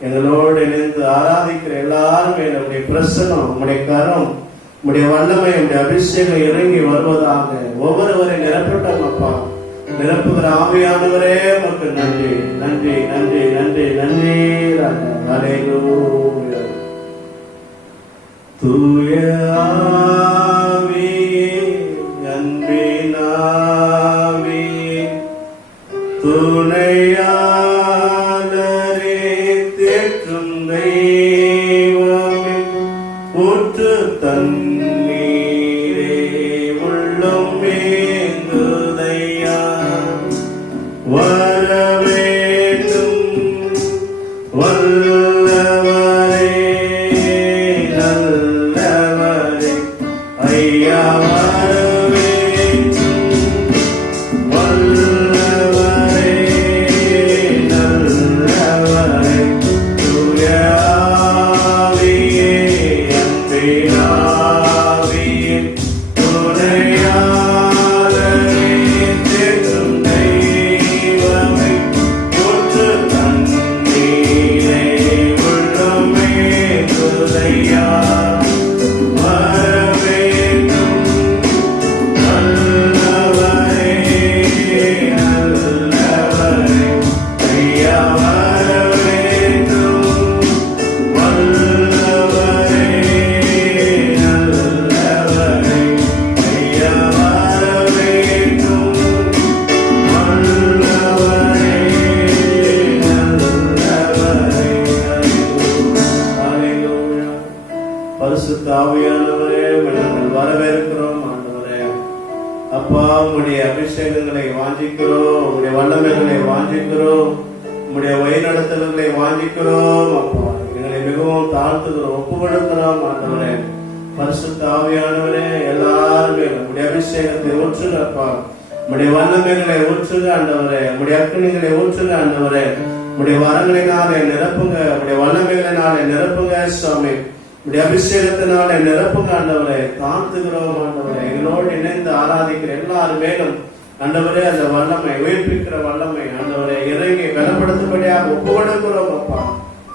எங்களோடு இணைந்து ஆராதிக்கிற எல்லாருமே நம்முடைய பிரசனம், உங்களுடைய கரம், உங்களுடைய வல்லமை, உங்களுடைய அபிஷேகம் இறங்கி வருவதாக ஒவ்வொருவரை நிரப்பட்டோம் அப்பா. நிரப்புகிற ஆவியானவரே உமக்கு நன்றி, நன்றி, நன்றி, நன்றி, நன்றி ராஜா. ஹல்லேலூயா. தூய ஆவியே, அன்பின் ஆவியே, துணையாளரே, தேற்றும் தெய்வமே, ஊற்று தண்ணீரே, உள்ளம் ஏங்குதையா, வரவேண்டும் வல்லவரே, நல்லவரே, ஐயா வரவேண்டும் வல்லவரே, நல்லவரே, தூய ஆவியே, அன்பின் ஆவியே, துணையாளரே, தேற்றும் தெய்வமே, ஊற்று தண்ணீரே, உள்ளமே துதையா, வரவேண்டும் நல்லவரே, நல்லவரே, ஐயா வரவேண்டும் வல்லவரே, நல்லவரே, ஐயா வரவேண்டும் வல்லவரே, நல்லவரே. ஹல்லேலூயா. பரிசுத்த ஆவியானவரே, உம்மை நாங்கள் வரவேற்கிறோம் ஆண்டவரே. அப்பா, உம்முடைய அபிஷேகங்களை வாஞ்சிக்கிறோம், உம்முடைய வல்லமைகளை வாஞ்சிக்கிறோம், உம்முடைய வழிநடத்தல்களை வாஞ்சிக்கிறோம் அப்பா. எங்களை மிகவும் தாழ்த்துகிறோம், ஒப்பு கொடுக்கிறோம் ஆண்டவரே. பரிசுத்த ஆவியானவரே, எல்லாருமே உம்முடைய அபிஷேகத்தை ஊற்றுங்க அப்பா. உம்முடைய வல்லமைகளை ஊற்றுங்க ஆண்டவரே, உம்முடைய அக்கினிகளை ஊற்றுங்க ஆண்டவரே. உம்முடைய வரங்களினாலே நிரப்புங்க, உம்முடைய வல்லமைகளினாலே நிரப்புங்க சுவாமி. உம்முடைய அபிஷேகத்தினாலே நிரப்புங்க ஆண்டவரே. தாழ்த்துகிறோம் ஆண்டவரே. எங்களோடு இணைந்து ஆராதிக்கிற எல்லாரும் மேலும் ஆண்டவரே அந்த வல்லமை, உயிர்ப்பிக்கிற வல்லமை ஆண்டவரே இறங்கி பலப்படுத்தும்படியாக ஒப்பு கொடுக்கிறோம் அப்பா.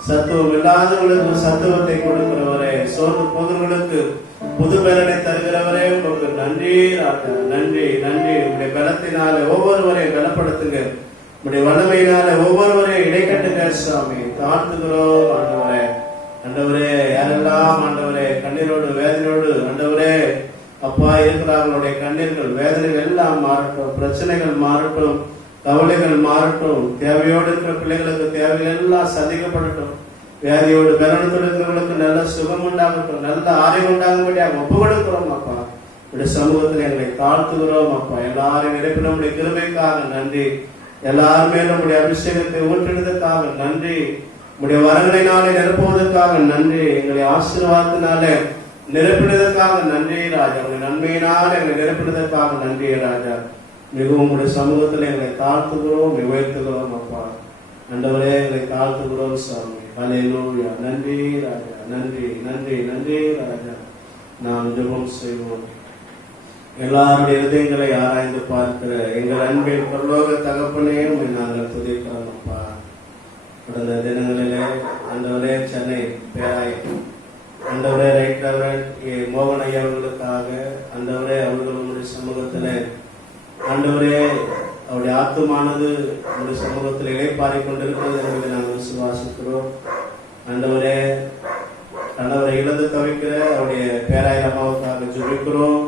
சத்துவம் இல்லாதவர்களுக்கு சத்துவத்தை கொடுக்கிறவரே, சோர்ந்து போதவர்களுக்கு புது பலனை தருகிறவரே, உங்களுக்கு நன்றி ராஜா, நன்றி, நன்றி. உங்களுடைய பலத்தினால ஒவ்வொருவரையும் பலப்படுத்துங்க, உங்களுடைய வல்லமையினால ஒவ்வொருவரையும் இடைக்கட்டுங்க சுவாமி. தாழ்த்துகிறோம் ஆண்டவரே. ஆண்டவரே, யாரெல்லாம் ஆண்டவரே கண்ணீரோடு வேதனையோடு ஆண்டவரே அப்பா இருக்கிறார்களுடைய கண்ணீர்கள் வேதனைகள் எல்லாம் மாறட்டும், பிரச்சனைகள் மாறட்டும், கவலைகள் மாறட்டும். தேவையோடு இருக்கிற பிள்ளைகளுக்கு தேவைகள் எல்லாம் சந்திக்கப்படட்டும். வியாதியோடு பலனத்தோடு இருக்கிறவர்களுக்கு நல்ல சுகம் உண்டாகட்டும், நல்ல ஆரோக்கியம் உண்டாகும்படியாக ஒப்பு கொடுக்கிறோம் அப்பா. உடைய சமூகத்தில் எங்களை தாழ்த்துகிறோம் அப்பா. எல்லாரும் நிரப்பின நம்முடைய கிருபைக்காக நன்றி. எல்லாருமே நம்முடைய அபிஷேகத்தை ஊற்றினதற்காக நன்றி. உடைய வரங்களினாலே நிரப்புவதற்காக நன்றி. எங்களை ஆசீர்வாதத்தினாலே நிரப்பினதற்காக நன்றி ராஜா. உடைய நன்மையினால் எங்களை நிரப்பினதற்காக நன்றி ராஜா. மிகவும் உடைய சமூகத்தில் எங்களை தாழ்த்துகிறோம், உயர்த்துகிறோம் அப்பா. ஆண்டவரே, எங்களை தாழ்த்துகிறோம் சாமி. ஹல்லேலூயா. நன்றி ராஜா, நன்றி, நன்றி, நன்றி ராஜா. நாம் ஜெபம் செய்வோம். எல்லாருடைய இதயங்களை ஆராய்ந்து பார்க்கிற எங்கள் அன்பின் பரலோக தகப்பனே, உம்மை நாங்கள் துதிக்கிறோம் அப்பா. கடந்த தினங்களிலே ஆண்டவரே சென்னை பேராய் ஆண்டவரே ரைட் ரெவரண்ட் மோகன் ஐயா அவர்களுக்காக ஆண்டவரே அவர்களுடைய சமூகத்தில் ஆண்டவரே அவருடைய ஆத்துமானது உங்களுடைய சமூகத்தில் இளைப்பாறை கொண்டிருக்கிறது என்பதை நாங்கள் விசுவாசிக்கிறோம். ஆண்டவரே, ஆண்டவரை இழந்து தவிக்கிற அவருடைய பேராயர் அம்மாவுக்காக ஜெபிக்கிறோம்.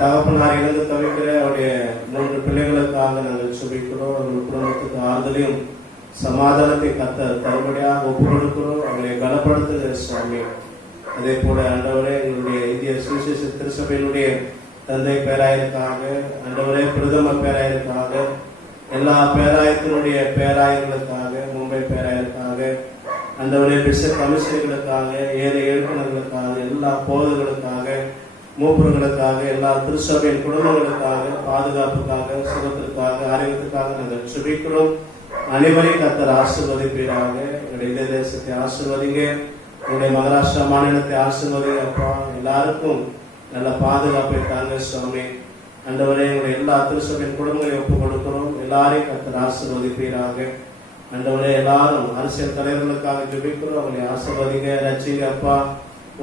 தகப்பனார் இழந்து தவிக்கிற அவருடைய 3 பிள்ளைகளுக்காக நாங்கள் ஜெபிக்கிறோம். அவர்கள் குடும்பத்துக்கு ஆறுதலையும் சமாதானத்தை தரும்படியாக ஒப்பு கொடுக்கிறோம். அவங்களை பலப்படுத்துகிற சுவாமி. அதே போல ஆண்டவரே, எங்களுடைய இந்திய சுவிசேஷ திருச்சபையினுடைய தந்தை பேராயருக்காக, ஆண்டவரே பிரதமர் பேராயருக்காக, எல்லா பேராயத்தினுடைய பேராயர்களுக்காக, மும்பை பேராயருக்காக, ஆண்டவரே பிஷப் கமிஷனர்களுக்காக, ஏழை எழுப்பினர்களுக்காக, எல்லா போதர்களுக்காக, மூப்பர்களுக்காக, எல்லா திருச்சபையின் குடும்பங்களுக்காக, பாதுகாப்புக்காக, சுகத்திற்காக, ஆரோக்கியத்துக்காக நாங்கள் சுபிக்கிறோம். அனைவரையும் கர்த்தர் ஆசீர்வதிப்பீராக. எங்களுடைய இந்திய தேசத்தை ஆசீர்வதிங்க, எங்களுடைய மகாராஷ்டிரா மாநிலத்தை ஆசீர்வதிங்க அப்பா. எல்லாருக்கும் நல்ல பாதுகாப்பை தாங்க சுவாமி. ஆண்டவரே எங்களுடைய எல்லா திருச்சபையின் குடும்பங்களையும் ஒப்புக் கொடுக்கிறோம். எல்லாரையும் கர்த்தர் ஆசீர்வதிப்பீராக. ஆண்டவரே எல்லாரும் அரசியல் தலைவர்களுக்காக ஜெபிக்கிறோம், அவங்களை ஆசீர்வதிங்க, ரட்சிங்க அப்பா.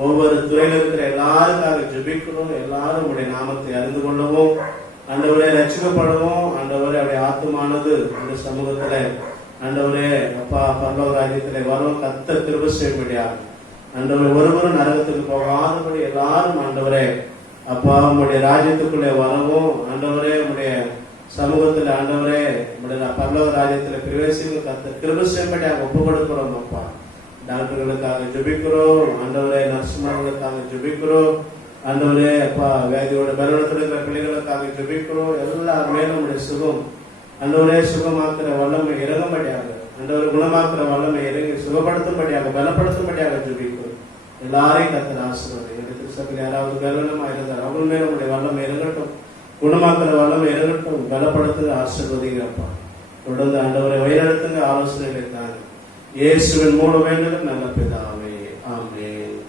ஒவ்வொரு துறையில் இருக்கிற எல்லாருக்காக ஜெபிக்கிறோம். எல்லாரும் உடைய நாமத்தை அறிந்து கொள்ளவும், ஆண்டவரே ரட்சிக்கப்படவும், ஆண்டவரே அவருடைய ஆத்துமானது இந்த சமூகத்துல ஆண்டவரே அப்பா பரலோக ராஜ்யத்திலே வரும் கர்த்தர் கிருபை செய்யும்படியா ஆண்டவரே ஒருவரும் நரகத்துக்கு போகாதபடி எல்லாரும் ஆண்டவரே அப்பா உங்களுடைய ராஜ்யத்துக்குள்ளே வரவும், ஆண்டவரே உங்களுடைய சமூகத்துல ஆண்டவரே உங்களுடைய பரலோக ராஜ்யத்துல பிரவேசிக்கும் கர்த்தர் கிருபை செய்யும்படியாக ஒப்பு கொடுக்கிறோம் அப்பா. டாக்டர்களுக்காக ஜெபிக்கிறோம், ஆண்டவரே நர்சுமார்களுக்காக ஜெபிக்கிறோம், ஆண்டவரே அப்பா வியாதியோட பலவீனத்தில் இருக்கிற பிள்ளைகளுக்காக ஜெபிக்கிறோம். எல்லார் மேலும் உடைய சுகம் ஆண்டவரே சுகமாக்குற வல்லமை இறங்கும்படியாக, ஆண்டவரை குணமாக்குற வல்லமை இறங்கி சுகப்படுத்தும்படியாக, பலப்படுத்தும்படியாக ஜெபிக்கிறோம். எல்லாரையும் கர்த்தர் ஆசீர்வதிங்க. திருச்சபையில் யாராவது பலவீனமா இருந்தார் அவங்க மேலும் உடைய வல்லமை இறங்கட்டும், குணமாக்குற வல்லமை இறங்கட்டும், பலப்படுத்துங்க, ஆசீர்வதிங்க அப்பா. தொடர்ந்து ஆண்டவரை வழிநடத்துங்க, ஆலோசனைகளை தாங்க. இயேசுவின் மூலம் வேண்டும் நல்ல பிதாவே, ஆமென்.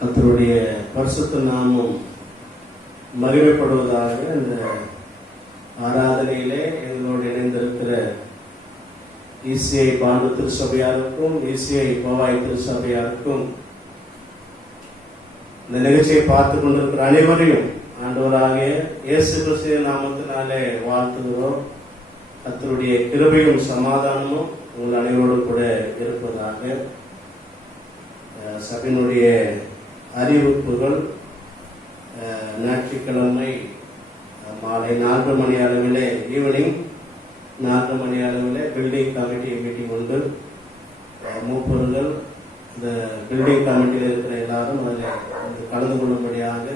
கர்த்தருடைய பரிசுத்த நாமம் மகிமைப்படுவதாக. இந்த ஆராதனையிலே எங்களோடு இணைந்திருக்கிற ECI பாண்டு திருச்சபையாருக்கும், ECI கோவாய் திருச்சபையாருக்கும், இந்த நிகழ்ச்சியை பார்த்து கொண்டிருக்கிற அனைவரையும் ஆண்டவராகிய இயேசு கிறிஸ்துவின் நாமத்தினாலே வாழ்த்துகிறோம். கர்த்தருடைய கிருபையும் சமாதானமும் உங்கள் அனைவரோடு கூட இருப்பதாக. சபையினுடைய அறிவிப்புகள் ஞாயிற்றுக்கிழமை மாலை 4 மணி அளவிலே, ஈவினிங் 4 மணி அளவிலே பில்டிங் கமிட்டி மீட்டிங் உண்டு. மூப்பர்கள் இந்த பில்டிங் கமிட்டியில் இருக்கிற எல்லாரும் அதில் கலந்து கொள்ளும்படியாக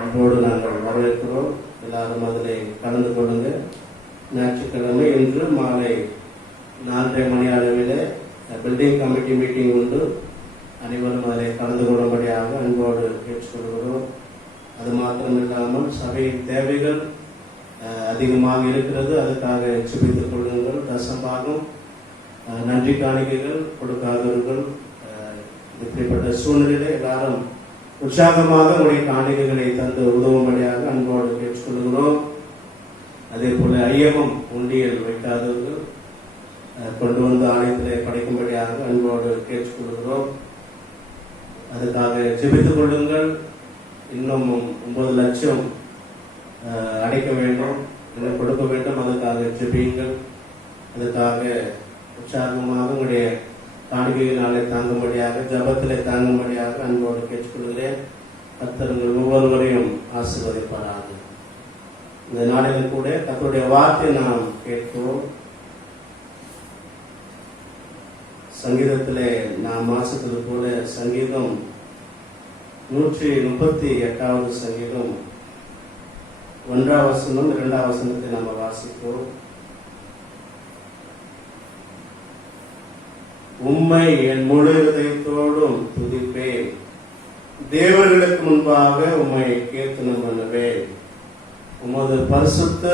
அன்போடு நாங்கள் வரவேற்கிறோம். எல்லாரும் அதில் கலந்து கொள்ளுங்க. ஞாயிற்றுக்கிழமை இன்று மாலை 4:30 மணி அளவிலே பில்டிங் கமிட்டி மீட்டிங் உண்டு. அனைவரும் அதில் கலந்து கொள்ளும்படியாக அன்போடு கேட்டுக்கொள்கிறோம். அது மாத்திரமில்லாமல் சபையின் தேவைகள் அதிகமாக இருக்கிறது, அதுக்காக ஜெபித்துக் கொள்ளுங்கள். தசம்பாகம், நன்றி காணிக்கைகள் கொடுக்காதவர்கள், இப்படிப்பட்ட சூழ்நிலையில எல்லாரும் உற்சாகமாக உடைய காணிக்கைகளை தந்து உதவும்படியாக அன்போடு கேட்டுக்கொள்கிறோம். அதே போல ஐயகம் உண்டியல் வைக்காதவர்கள் கொண்டு வந்து ஆலயத்திலே படைக்கும்படியாக அன்போடு கேட்டுக்கொள்கிறோம். அதுக்காக ஜெபித்துக் கொள்ளுங்கள். இன்னும் 9 லட்சம் அடைக்க வேண்டும், இன்னும் கொடுக்க வேண்டும். அதுக்காக ஜெபியுங்கள். அதுக்காக உற்சாகமாக உங்களுடைய காணிக்கையினாலே தாங்கும்படியாக, ஜபத்திலே தாங்கும்படியாக அன்போடு கேட்டுக்கொள்கிறேன். கர்த்தர்கள் ஒவ்வொருவரையும் ஆசீர்வதிப்பாராக. இந்த நாளிலும் கூட கர்த்தருடைய வார்த்தை நாம் கேட்கிறோம். சங்கீதத்திலே நாம் வாசித்தது போல சங்கீதம் 138வது சங்கீதம் 1ஆம் வசனம் 2ஆம் வசனத்தை நாம் வாசிப்போம். உம்மை என் முழு இதயத்தோடும் துதிப்பேன், தேவர்களுக்கு முன்பாக உம்மை கீர்த்தனம் பண்ணுவேன். உமது பரிசுத்த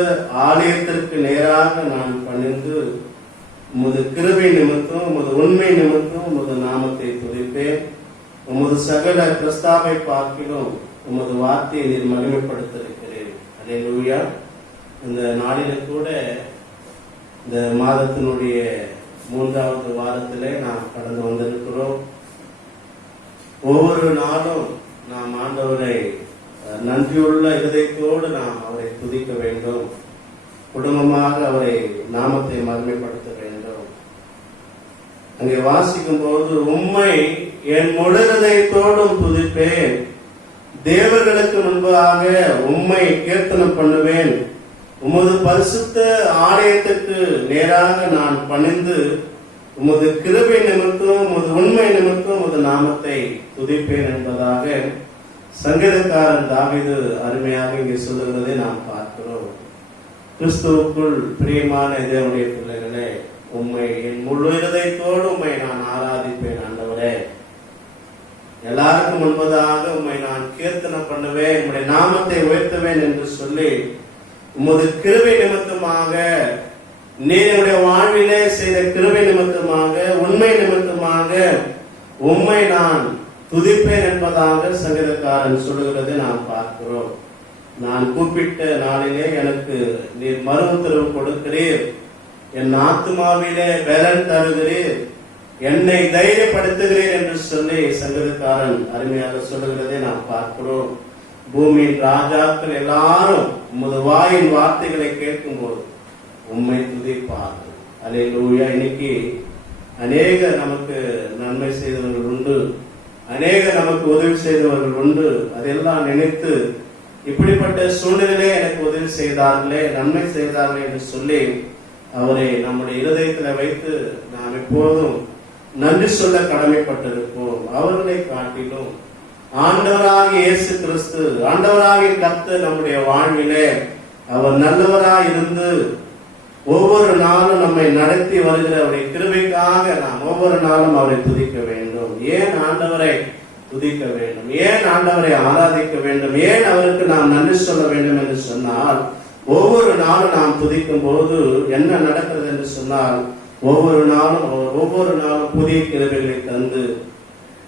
ஆலயத்திற்கு நேராக நான் பணிந்து உமது கிருபை நிமித்தம், உமது உண்மை நிமித்தம் உமது நாமத்தை துதிப்பேன். உமது சகல பிரஸ்தாபை பார்க்கிலும் உமது வார்த்தையை நீர் மகிமைப்படுத்திருக்கிறேன். அல்லேலூயா. இந்த நாளில கூட இந்த மாதத்தினுடைய 3வது வாரத்திலே நாம் கடந்து வந்திருக்கிறோம். ஒவ்வொரு நாளும் நாம் ஆண்டவரை நன்றியுள்ள இதயத்தோடு நாம் அவரை துதிக்க வேண்டும். குடும்பமாக அவரை நாமத்தை மகிமைப்படுத்த வேண்டும். அங்கே வாசிக்கும் போது உம்மை என் முழு இதயத்தோடும் துதிப்பேன், தேவர்களுக்கு முன்பாக உம்மை கீர்த்தனம் பண்ணுவேன். உமது பரிசுத்த ஆலயத்துக்கு நேராக நான் பணிந்து உமது கிருபை நிமித்தம், உமது உண்மை நிமித்தம் நாமத்தை துதிப்பேன் என்பதாக சங்கீதக்காரன் தாவீது அருமையாக இங்கே சொல்லுகிறதை நாம் பார்க்கிறோம். கிறிஸ்துவுக்குள் பிரியமான தேவனுடைய பிள்ளைகளே, உம்மை என் முழு இருதயத்தோடு உம்மை நான் ஆராதிப்பேன் ஆண்டவரே. எல்லாருக்கும் முன்பதாக உம்மை நான் கீர்த்தனம் பண்ணுவேன், உம்முடைய நாமத்தை உயர்த்துவேன் என்று சொல்லி உமது கிருபை நிமித்தமாக, நீருடைய வாழ்விலே செய்த கிருபை நிமித்தமாக, உண்மை நிமித்தமாக உம்மை நான் துதிப்பேன் என்பதாக சங்கீதக்காரன் சொல்லுகிறதை நாம் பார்க்கிறோம். நான் கூப்பிட்ட நாளிலே எனக்கு நீர் மறு உத்தரவு கொடுக்கிறீர், என் ஆத்துமாவிலே பலன் தருகிறீர், என்னை தைரியப்படுத்துகிறீர் என்று சொல்லி சங்கீதக்காரன் அருமையாக சொல்லுகிறதை நாம் பார்க்கிறோம். பூமியின் ராஜாக்கள் எல்லாரும் உமது வாயின் வார்த்தைகளை கேட்கும் போது உம்மை துதிப்பார்கள். அல்லேலூயா. இன்னைக்கு அநேக நமக்கு நன்மை செய்தவர்கள் உண்டு, அநேக நமக்கு உதவி செய்தவர்கள் உண்டு. அதெல்லாம் நினைத்து இப்படிப்பட்ட சூழ்நிலையிலே எனக்கு உதவி செய்தார்களே, நன்மை செய்தார்களே என்று சொல்லி அவரை நம்முடைய இருதயத்தில் வைத்து நாம் எப்போதும் நன்றி சொல்ல கடமைப்பட்டிருப்போம். அவர்களை காட்டிலும் ஆண்டவராகிய இயேசு கிறிஸ்து, ஆண்டவராகிய கர்த்தர் நம்முடைய வாழ்விலே அவர் நல்லவராய் இருந்து ஒவ்வொரு நாளும் நம்மை நடத்தி வருகிற அவருடைய கிருபைக்காக நாம் ஒவ்வொரு நாளும் அவரை துதிக்க வேண்டும். ஏன் ஆண்டவரை துதிக்க வேண்டும், ஏன் ஆண்டவரை ஆராதிக்க வேண்டும், ஏன் அவருக்கு நாம் நன்றி சொல்ல வேண்டும் என்று சொன்னால், ஒவ்வொரு நாளும் நாம் துதிக்கும் போது என்ன நடக்கிறது என்று சொன்னால், ஒவ்வொரு நாளும் புதிய கிருபைகளை தந்து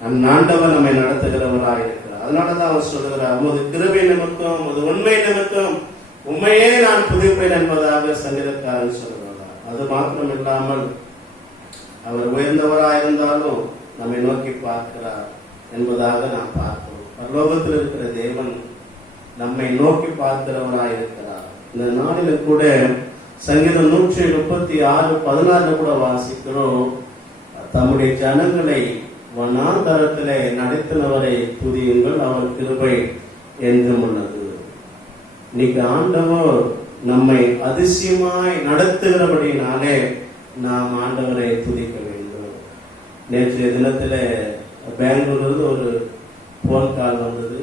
நம் ஆண்டவர் நம்மை நடத்துகிறவராக இருக்கிறார். அதனாலதான் அவர் சொல்லுகிறார், உமது கிருபை நிமித்தம், உமது உண்மை நிமித்தம் உண்மையே நான் துதிப்பேன் என்பதாக சங்கீதக்காரன் சொல்லுகிறார். அது மாத்திரம் இல்லாமல் அவர் உயர்ந்தவராயிருந்தாலும் நம்மை நோக்கி பார்க்கிறார் என்பதாக நாம் பார்க்கிறோம். பரலோகத்தில் இருக்கிற தேவன் நம்மை நோக்கி பார்க்கிறவராயிருக்கிறார். இந்த நாளில் கூட சங்கீதம் 136:16 கூட வாசிக்கிறோம், தம்முடைய ஜனங்களை வனாந்தரத்திலே நடத்தினவரை துதியுங்கள், அவர் கிருபை என்றும் உள்ளது. இன்னைக்கு ஆண்டவர் நம்மை அதிசயமாய் நடத்துகிறபடினாலே நாம் ஆண்டவரை துதிக்க வேண்டும். நேற்றைய தினத்தில் பெங்களூரில் ஒரு போன் கால் வந்தது.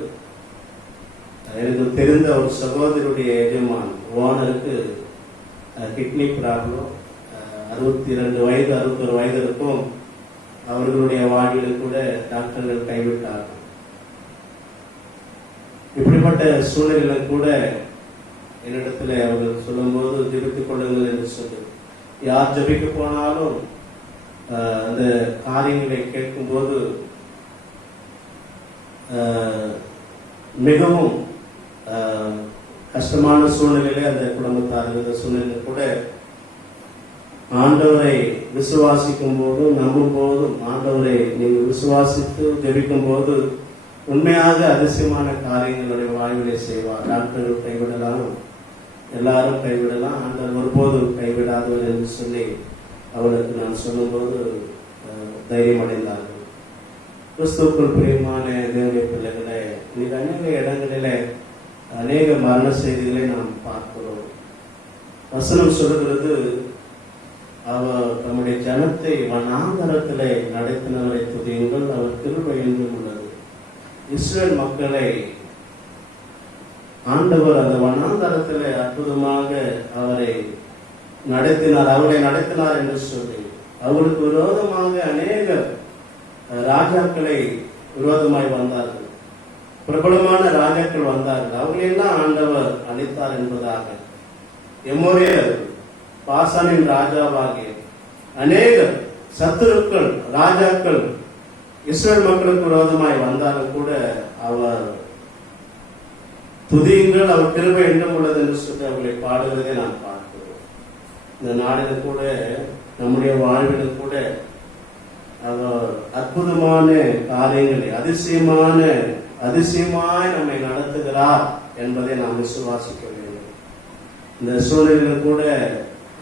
எனக்கு தெரிந்த ஒரு சகோதரியுடைய எஜமான் ஓனருக்கு கிட்னி ப்ராப்ளம், 62 வயது 61 வயது இருக்கும். அவர்களுடைய வாழ்வில் கூட டாக்டர்கள் கைவிட்டார்கள். இப்படிப்பட்ட சூழ்நிலையில் கூட என்னிடத்துல அவர்கள் சொல்லும் போது ஜெபித்துக் கொள்ளுங்கள் என்று சொல்லி, யார் ஜெபிக்க போனாலும் அந்த காரியங்களை கேட்கும் போது மிகவும் கஷ்டமான சூழ்நிலையிலே அந்த குடும்பத்தார் இருந்த சூழ்நிலை கூட ஆண்டவரை விசுவாசிக்கும் போதும் நம்பும் போதும், ஆண்டவரை நீங்கள் விசுவாசித்து ஜெபிக்கும் போது உண்மையாக அதிசயமான காரியங்களுடைய வாழ்விலே செய்வார். டாக்டர்கள் கைவிடலாம், எல்லாரும் கைவிடலாம், ஆண்டவர் ஒருபோதும் கைவிடாதவர் என்று சொல்லி அவருக்கு நான் சொல்லும்போது தைரியம் அடைந்தார்கள். கிறிஸ்துவுக்குள் பிரியமான தேவனுடைய பிள்ளைகளே, இன்னைக்கு அநேக இடங்களிலே அநேக மரண செய்திகளை நாம் பார்க்கிறோம். வசனம் சொல்லுகிறது, அவர் தம்முடைய ஜனத்தை வனாந்தரத்திலே நடத்தினவரை துதியுங்கள், அவர் கிருபை என்றும் உள்ளது. இஸ்ரேல் மக்களை ஆண்டவர் அந்த வனாந்தரத்திலே அற்புதமாக அவரை நடத்தினார் என்று சொல்லி, அவருக்கு விரோதமாக அநேக ராஜாக்களை விரோதமாய் வந்தார்கள், பிரபலமான ராஜாக்கள் வந்தார்கள். அவர்களெல்லாம் ஆண்டவர் அளித்தார் என்பதாக எமோரியர், பாசானின் ராஜாவாகிய அநேக சத்துருக்கள் ராஜாக்கள் இஸ்ரேல் மக்களுக்கு விரோதமாய் வந்தாலும் கூட அவர் துதியுங்கள், அவர் கிருபை என்றும் உள்ளது என்று சொல்லி அவர்களை பாடுவதை நாம் பார்க்கிறோம். இந்த நாளில் கூட நம்முடைய வாழ்விலும் கூட அவர் அற்புதமான காரியங்களை அதிசயமாய் நம்மை நடத்துகிறார் என்பதை நாம் விசுவாசிக்க வேண்டும். இந்த சூழ்நிலையில் கூட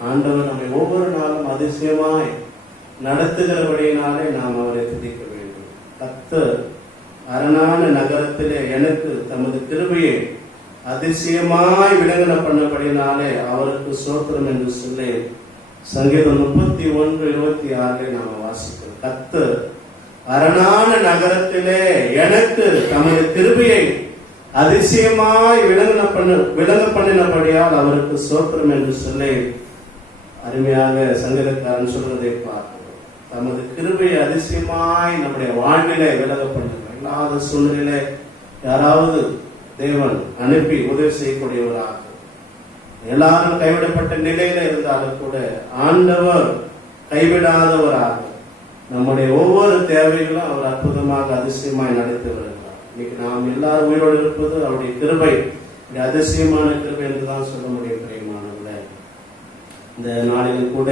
ஆண்டவர் நம்மை ஒவ்வொரு நாளும் அதிசயமாய் நடத்துகிறபடியினாலே நாம் அவரை துதிக்க வேண்டும். கர்த்தர் அரணான நகரத்திலே எனக்கு தமது கிருபையை அதிசயமாய் விளங்கன பண்ணபடினாலே அவருக்கு ஸ்தோத்திரம் என்று சொல்லி சங்கீதம் 31:26 நாம் வாசிக்கிறோம். கர்த்தர் அரணான நகரத்திலே எனக்கு தமது கிருபையை அதிசயமாய் விளங்க பண்ணினபடியால் அவருக்கு சோத்திரம் என்று சொல்லி அருமையாக சங்கீதக்காரன் சொல்வதை பார்க்கிறோம். தமது கிருபையை அதிசயமாய் நம்முடைய வாழ்விலே விளங்க பண்ணுகிறோம். இல்லாத சூழ்நிலை யாராவது தேவன் அனுப்பி உதவி செய்யக்கூடியவராக, எல்லாரும் கைவிடப்பட்ட நிலையில இருந்தாலும் கூட ஆண்டவர் கைவிடாதவராக நம்முடைய ஒவ்வொரு தேவைகளும் அவர் அற்புதமாக அதிசயமாய் நடத்தி வருகிறார். இன்னைக்கு நாம் எல்லாரும் உயிரோடு இருப்பது அவருடைய கிருபை, அதிசயமான கிருபை என்றுதான் சொல்ல முடியும். பிரியமானவர்களே, இந்த நாளில் கூட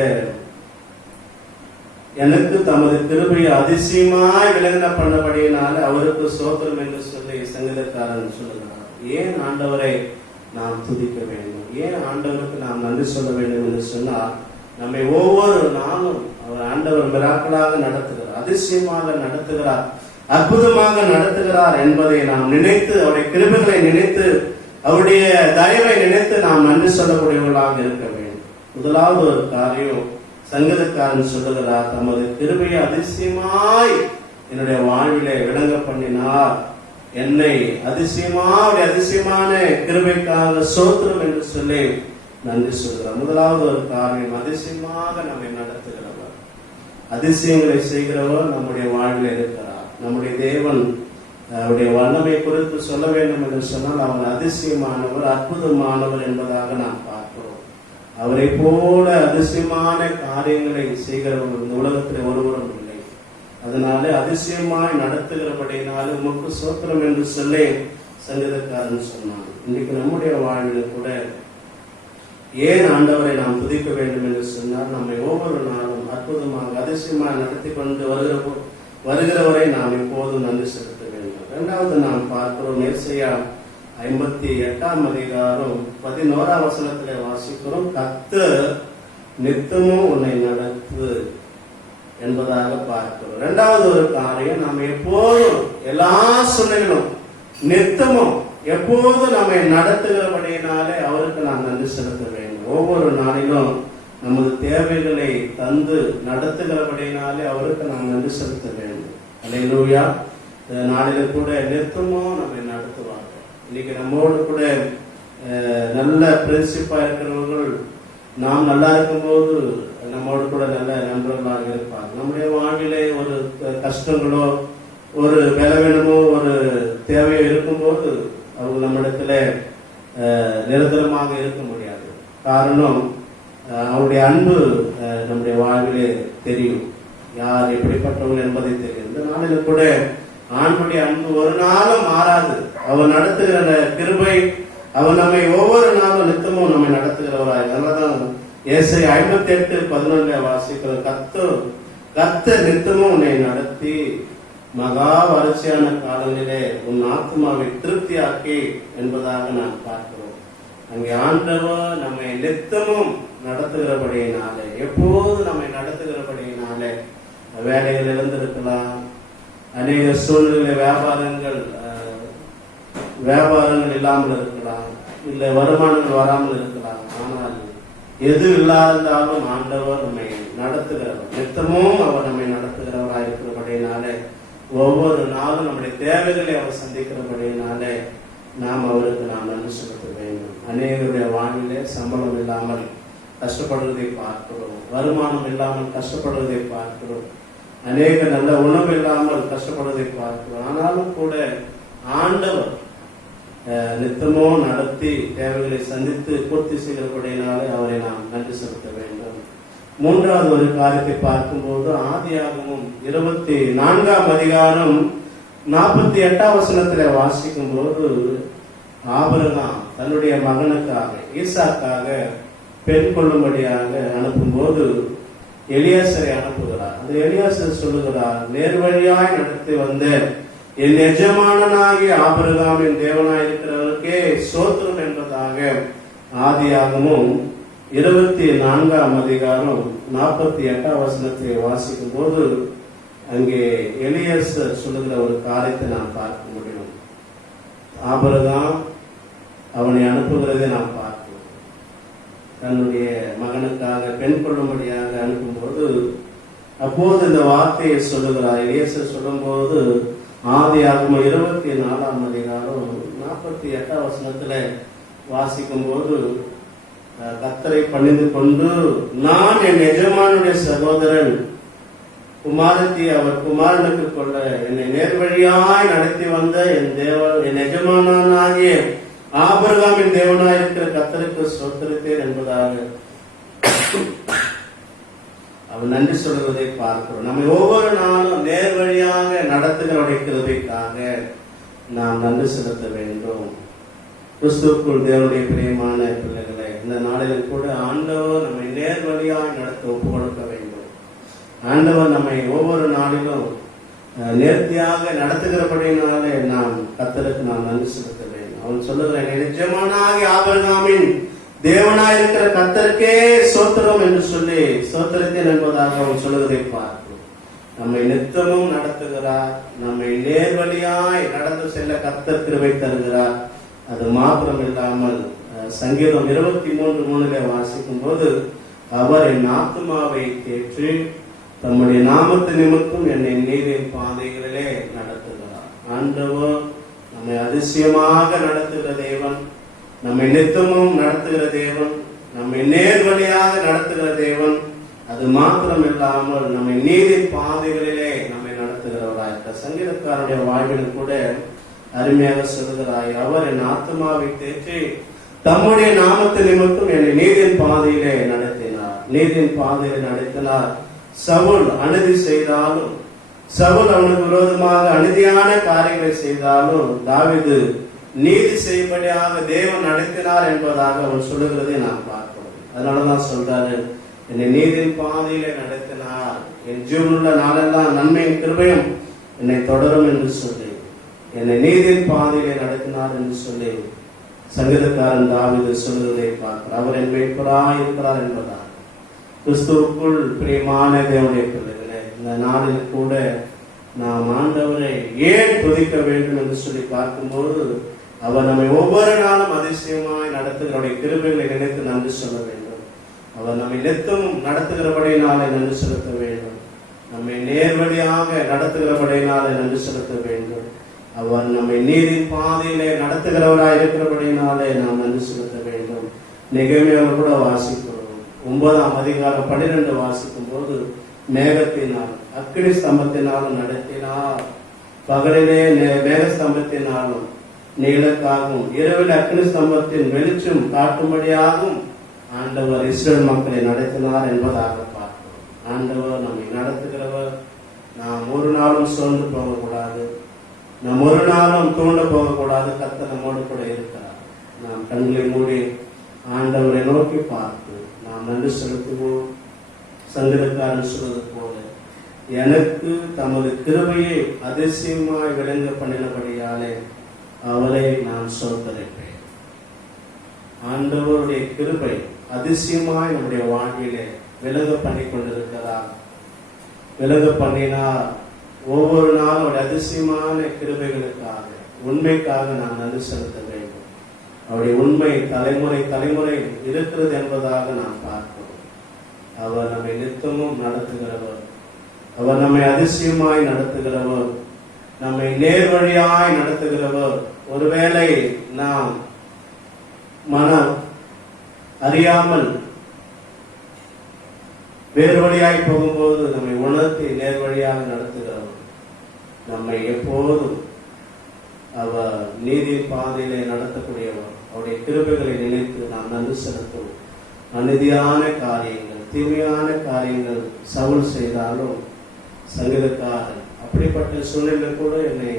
எனக்கு தமது கிருபையை அதிசயமாய் விளங்க பண்ணபடியினால அவருக்கு சோத்திரம் என்று சொல்லி சங்கீதக்காரன் சொல்லுகிறார். ஏன் ஆண்டவரை நாம் துதிக்க வேண்டும், ஏன் ஆண்டவருக்கு நாம் நன்றி சொல்ல வேண்டும் என்று சொன்னால், நம்மை ஒவ்வொரு நாளும் அவர் ஆண்டவர் மிராக்களாக நடத்துகிறார், அதிசயமாக நடத்துகிறார், அற்புதமாக நடத்துகிறார் என்பதை நாம் நினைத்து, அவருடைய கிருபைகளை நினைத்து, அவருடைய தயவை நினைத்து நாம் நன்றி சொல்லக்கூடியவர்களாக இருக்க வேண்டும். முதலாவது ஒரு காரியம் சங்கீதக்காரன் சொல்லுகிறார், தமது கிருபையை அதிசயமாய் என்னுடைய வாழ்விலே விளங்க பண்ணினார், என்னை அதிசயமான கிருபைக்காக சோத்திரம் என்று சொல்லி நன்றி சொல்கிறார். முதலாவது ஒரு காரியம், அதிசயமாக நம்மை நடத்துகிறவர், அதிசயங்களை செய்கிறவர் நம்முடைய வாழ்வில் இருக்கிறார். நம்முடைய தேவன் அவருடைய வல்லமை குறித்து சொல்ல வேண்டும் என்று சொன்னால் அவர் அதிசயமானவர், அற்புதமானவர் என்பதாக நாம் பார்க்கிறோம். அவரை போல அதிசயமான காரியங்களை செய்கிறவர் இந்த உலகத்தில் ஒருவரும் இல்லை. அதனால அதிசயமாய் நடத்துகிறபடினால உமக்கு சோத்திரம் என்று சொல்லி சங்கீதக்காரன் சொன்னான். இன்னைக்கு நம்முடைய வாழ்வில் கூட ஏன் ஆண்டவரை நாம் துதிக்க வேண்டும் என்று சொன்னால், நம்மை ஒவ்வொரு நாளும் அற்புதமாக அதிசயமாக நடத்தி கொண்டு வருகிறவரை நாம் எப்போதும் நன்றி செலுத்த வேண்டும். இரண்டாவது நாம் பார்க்கிறோம், ஏசாயா 58 அதிகாரம் 11 வசனத்திலே வாசிக்கிறோம், கர்த்தர் நித்தமும் உன்னை நடத்து என்பதாக பார்க்கிறோம். இரண்டாவது ஒரு காரியம், நாம் எப்போதும் எல்லா சூழ்நிலைகளும் நித்தமும் எப்போது நம்மை நடத்துகிறபடியினாலே அவருக்கு நாம் நன்றி செலுத்த வேண்டும். ஒவ்வொரு நாளிலும் நமது தேவைகளை தந்து நடத்துகிறபடியினாலே அவருக்கு நாம் நன்றி செலுத்த வேண்டும். அல்லேலூயா. நாளில கூட நித்தமும் நம்மை நடத்துவார்கள். இன்னைக்கு நம்மோடு கூட நல்ல பிரின்சிப்பா இருக்கிறவர்கள், நாம் நல்லா இருக்கும்போது நம்மோடு கூட நல்ல நண்பர்களாக இருப்பார். நம்முடைய வாழ்விலே ஒரு கஷ்டங்களோ ஒரு பலவீனமோ ஒரு தேவையோ இருக்கும்போது அவங்க நம்மிடத்துல நிரந்தரமாக இருக்க முடியாது. காரணம், அவருடைய அன்பு நம்முடைய வாழ்விலே தெரியும், யார் எப்படிப்பட்டவர்கள் என்பதை தெரியும். இந்த நாளில் கூட ஆண்டுடைய அன்பு ஒரு நாளும் மாறாது. அவர் நடத்துகிற கிருபை, அவர் நம்மை ஒவ்வொரு நாளும் நித்தமும் நம்மை நடத்துகிறவராய். அதனாலதான் ஏசாயா 58:11 வாசிக்கிற, கர்த்தர் நித்தமும் உன்னை நடத்தி மகா வறட்சியான காலங்களிலே உன் ஆத்மாவை திருப்தியாக்கி என்பதாக நாம் பார்க்கிறோம். அங்கே ஆண்டவர் நம்மை நித்தமும் நடத்துகிறபடியினாலே, எப்போது நம்மை நடத்துகிறபடியினாலே, வேலைகள் இருந்திருக்கலாம், அநேக சூழ்நிலை வியாபாரங்கள் இல்லாமல் இருக்கலாம், இல்லை வருமானங்கள் வராமல் இருக்கலாம். ஆனால் எது இல்லாதாலும் ஆண்டவர் நம்மை நடத்துகிறவர், நித்தமும் அவர் நம்மை நடத்துகிறவராக இருக்கிறபடியினாலே, ஒவ்வொரு நாளும் நம்முடைய தேவைகளை அவர் சந்திக்கிறபடியினாலே நாம் அவருக்கு நாம் நன்றி செலுத்த வேண்டும். அநேகருடைய வாழ்விலே சம்பளம் இல்லாமல் கஷ்டப்படுவதை பார்க்கிறோம், வருமானம் இல்லாமல் கஷ்டப்படுவதை பார்க்கிறோம், அநேக நல்ல உணவு இல்லாமல் கஷ்டப்படுவதை பார்க்கிறோம். ஆனாலும் கூட ஆண்டவர் நித்தமோ நடத்தி தேவைகளை சந்தித்து பூர்த்தி செய்கிறபடியினாலே அவரை நாம் நன்றி செலுத்த வேண்டும். மூன்றாவது ஒரு காரியத்தை பார்க்கும்போது, ஆதியாகமம் 24 அதிகாரம் 48 வசனத்திலே வாசிக்கும் போது, ஆபிரகாம் தன்னுடைய மகனுக்காக ஈசாக்காக பெண் கொள்ளும்படியாக அனுப்பும்போது எலியாசரை அனுப்புகிறார். அந்த எலியாசர் சொல்லுகிறார், நேர்வழியாய் நடத்தி வந்த என் எஜமானனாகிய ஆபிரகாமின் தேவனாய் இருக்கிறவருக்கே சோத்திரம் என்பதாக ஆதியாகமும் 24 அதிகாரம் 48 வசனத்தை வாசிக்கும் போது அங்கே எலியாசர் சொல்லுகிற ஒரு காரியத்தை நாம் பார்க்க முடியும். ஆபிரகாம் அவனை அனுப்புகிறதை நாம் பார்க்கிறோம். தன்னுடைய மகனுக்காக பெண் கொள்ளும்படியாக அனுப்பும்போது அப்போது இந்த வார்த்தையை சொல்லுகிறார். இயேசு சொல்லும்போது ஆதியாகமம் 24ஆம் அதிகாரம் 48ஆம் வசனத்துல வாசிக்கும் போது கர்த்தரை பணிந்து கொண்டு, நான் என் எஜமானுடைய சகோதரன் குமாரத்தி அவர் குமாரனுக்கு கொள்ள என்னை நேர்வழியாய் நடத்தி வந்த என் எஜமானாகிய ஆபிரகாமின் தேவனாய் இருக்கிற கர்த்தருக்கு ஸ்தோத்திரித்தேன் என்பதாக அவர் நன்றி சொல்வதை பார்க்கிறோம். நம்ம ஒவ்வொரு நாளும் நேர்வழியாக நடத்துகிறவருடைய கிருபைக்காக நாம் நன்றி செலுத்த வேண்டும். கிறிஸ்துவுக்குள் தேவனுடைய பிரியமான பிள்ளைகளை, இந்த நாளிலும் கூட ஆண்டவர் நம்மை நேர்வழியாய் நடத்த ஒப்பு கொடுக்க வேண்டும். ஆண்டவர் நம்மை ஒவ்வொரு நாளிலும் நேர்த்தியாக நடத்துகிறபடினாலே நாம் கர்த்தருக்கு நாம் நன்றி செலுத்த வேண்டும். அவன் சொல்லுகிறேன், நிஜமானாகி ஆபிரகாமின் தேவனாய் இருக்கிற கர்த்தருக்கே ஸ்தோத்திரம் என்று சொல்லி ஸ்தோத்திரத்தேன் என்பதாக அவன் சொல்லுவதை பார்க்கிறோம். நம்மை நித்தமும் நடத்துகிறார். நம்மை நேர்வழியாய் நடந்து செல்ல கர்த்தர் கிருபை தருகிறார். அது மாத்திரம் இல்லாமல் சங்கீதம் 23:3 வாசிக்கும் போது, அவர் என் ஆத்துமாவை தேற்றி தம்முடைய நாமத்து நிமித்தம் என்னை நீரின் பாதைகளிலே நடத்துகிறார். ஆண்டவர் நம்மை அதிசயமாக நடத்துகிற தேவன், நம்மை நித்தமும் நடத்துகிற தேவன், நம்மை நேர்வழியாக நடத்துகிற தேவன். அது மாத்திரம் இல்லாமல் நம்மை நீரின் பாதைகளிலே நம்மை நடத்துகிறவராய் இருக்க. சங்கீதக்காரருடைய வாழ்விலும் கூட அருமையாக சொல்லுகிறாய், அவர் என் ஆத்மாவை தேற்றி தம்முடைய நாமத்து நிமித்தம் என்னை நீதியின் பாதையிலே நடத்தினார். நீதியின் பாதையிலே நடத்தினார். சவுல் அநீதி செய்தாலும், சவுல் அவனுக்கு விரோதமாக அநீதியான காரியங்களை செய்தாலும் தாவீது நீதி செய்யும்படியாக தேவன் நடத்தினார் என்பதாக அவன் சொல்லுகிறதை நாம் பார்க்கிறோம். அதனாலதான் சொல்றாரு, என்னை நீதியின் பாதையிலே நடத்தினார், என் ஜீவனுள்ள நாளெல்லாம் நன்மையின் கிருபையும் என்னை தொடரும் என்று சொல்லி என்னை நீதியின் பாதையிலே நடத்தினார் என்று சொல்லி சங்கீதக்காரன் தாவீது சொல்லுவதை பார்க்கிறார். அவர் என் மேய்ப்பராய் இருக்கிறார் என்பதால் கிறிஸ்துவுக்குள் பிரியமான தேவனுடைய பிள்ளைகளே, இந்த நாளில் கூட நாம் ஆண்டவரை ஏன் துதிக்க வேண்டும் என்று சொல்லி பார்க்கும்போது, அவர் நம்மை ஒவ்வொரு நாளும் அதிசயமாய் நடத்துகிறவருடைய கிருபைகளை நினைத்து நன்றி சொல்ல வேண்டும். அவர் நம்மை நித்தமும் நடத்துகிறபடியினாலே நன்றி செலுத்த வேண்டும். நம்மை நேர்வழியாக நடத்துகிறபடியினாலே நன்றி செலுத்த வேண்டும். அவர் நம்மை நீதின் பாதையிலே நடத்துகிறவராய் இருக்கிறபடினாலே நாம் நன்றி செலுத்த வேண்டும். நெகேமியாவில் கூட வாசிக்கிறோம். 9ஆம் அதிகாரம் 12 வாசிக்கும் போது, மேகத்தினால் அக்கினி ஸ்தம்பத்தினாலும் நடத்தினார், பகலிலே மேக ஸ்தம்பத்தினாலும் நீலக்காகவும் இரவில் அக்கினி ஸ்தம்பத்தின் வெளிச்சம் காட்டும்படியாகவும் ஆண்டவர் இஸ்ரேல் மக்களை நடத்தினார் என்பதாக பார்க்கிறோம். ஆண்டவர் நம்மை நடத்துகிறவர். நாம் ஒரு நாளும் சோர்ந்து போகக்கூடாது, நாம் ஒரு நாளும் தூண்ட போகக்கூடாது. கர்த்தர் நம்மோடு கூட இருக்கிறார். நாம் கண்களை மூடி ஆண்டவரை நோக்கி பார்த்து நாம் நன்றி செலுத்துவோம். சங்கீதக்காரன் சொல்வது போல, எனக்கு தமது கிருபையை அதிசயமாய் விளங்க பண்ணினபடியாலே அவரை நான் ஸ்தோத்திரிப்பேன். ஆண்டவருடைய கிருபை அதிசயமாய் நம்முடைய வாழ்விலே விளங்க பண்ணி கொண்டிருக்கிறார். விளங்க பண்ணினார். ஒவ்வொரு நாளும் அவருடைய அதிசயமான கிருபைகளுக்காக, உண்மைக்காக நாம் நன்றி செலுத்த வேண்டும். அவருடைய உண்மை தலைமுறை தலைமுறை இருக்கிறது என்பதாக நாம் பார்க்கிறோம். அவர் நம்மை நித்தமும் நடத்துகிறவர். அவர் நம்மை அதிசயமாய் நடத்துகிறவர். நம்மை நேர்வழியாய் நடத்துகிறவர். ஒருவேளை நாம் மனம் அறியாமல் வேறு வழியாய் போகும்போது நம்மை உணர்த்தி நேர்வழியாக நடத்துகிறவர். நம்மை எப்போதும் அவர் நீதி பாதையிலே நடத்தக்கூடியவர். அவருடைய கிருபைகளை நினைத்து நாம் நன்றி செலுத்துவோம். அநீதியான காரியங்கள், தீமையான காரியங்கள் சவுல் செய்தாலும் சங்கீதக்காரன் அப்படிப்பட்ட சூழ்நிலை கூட என்னை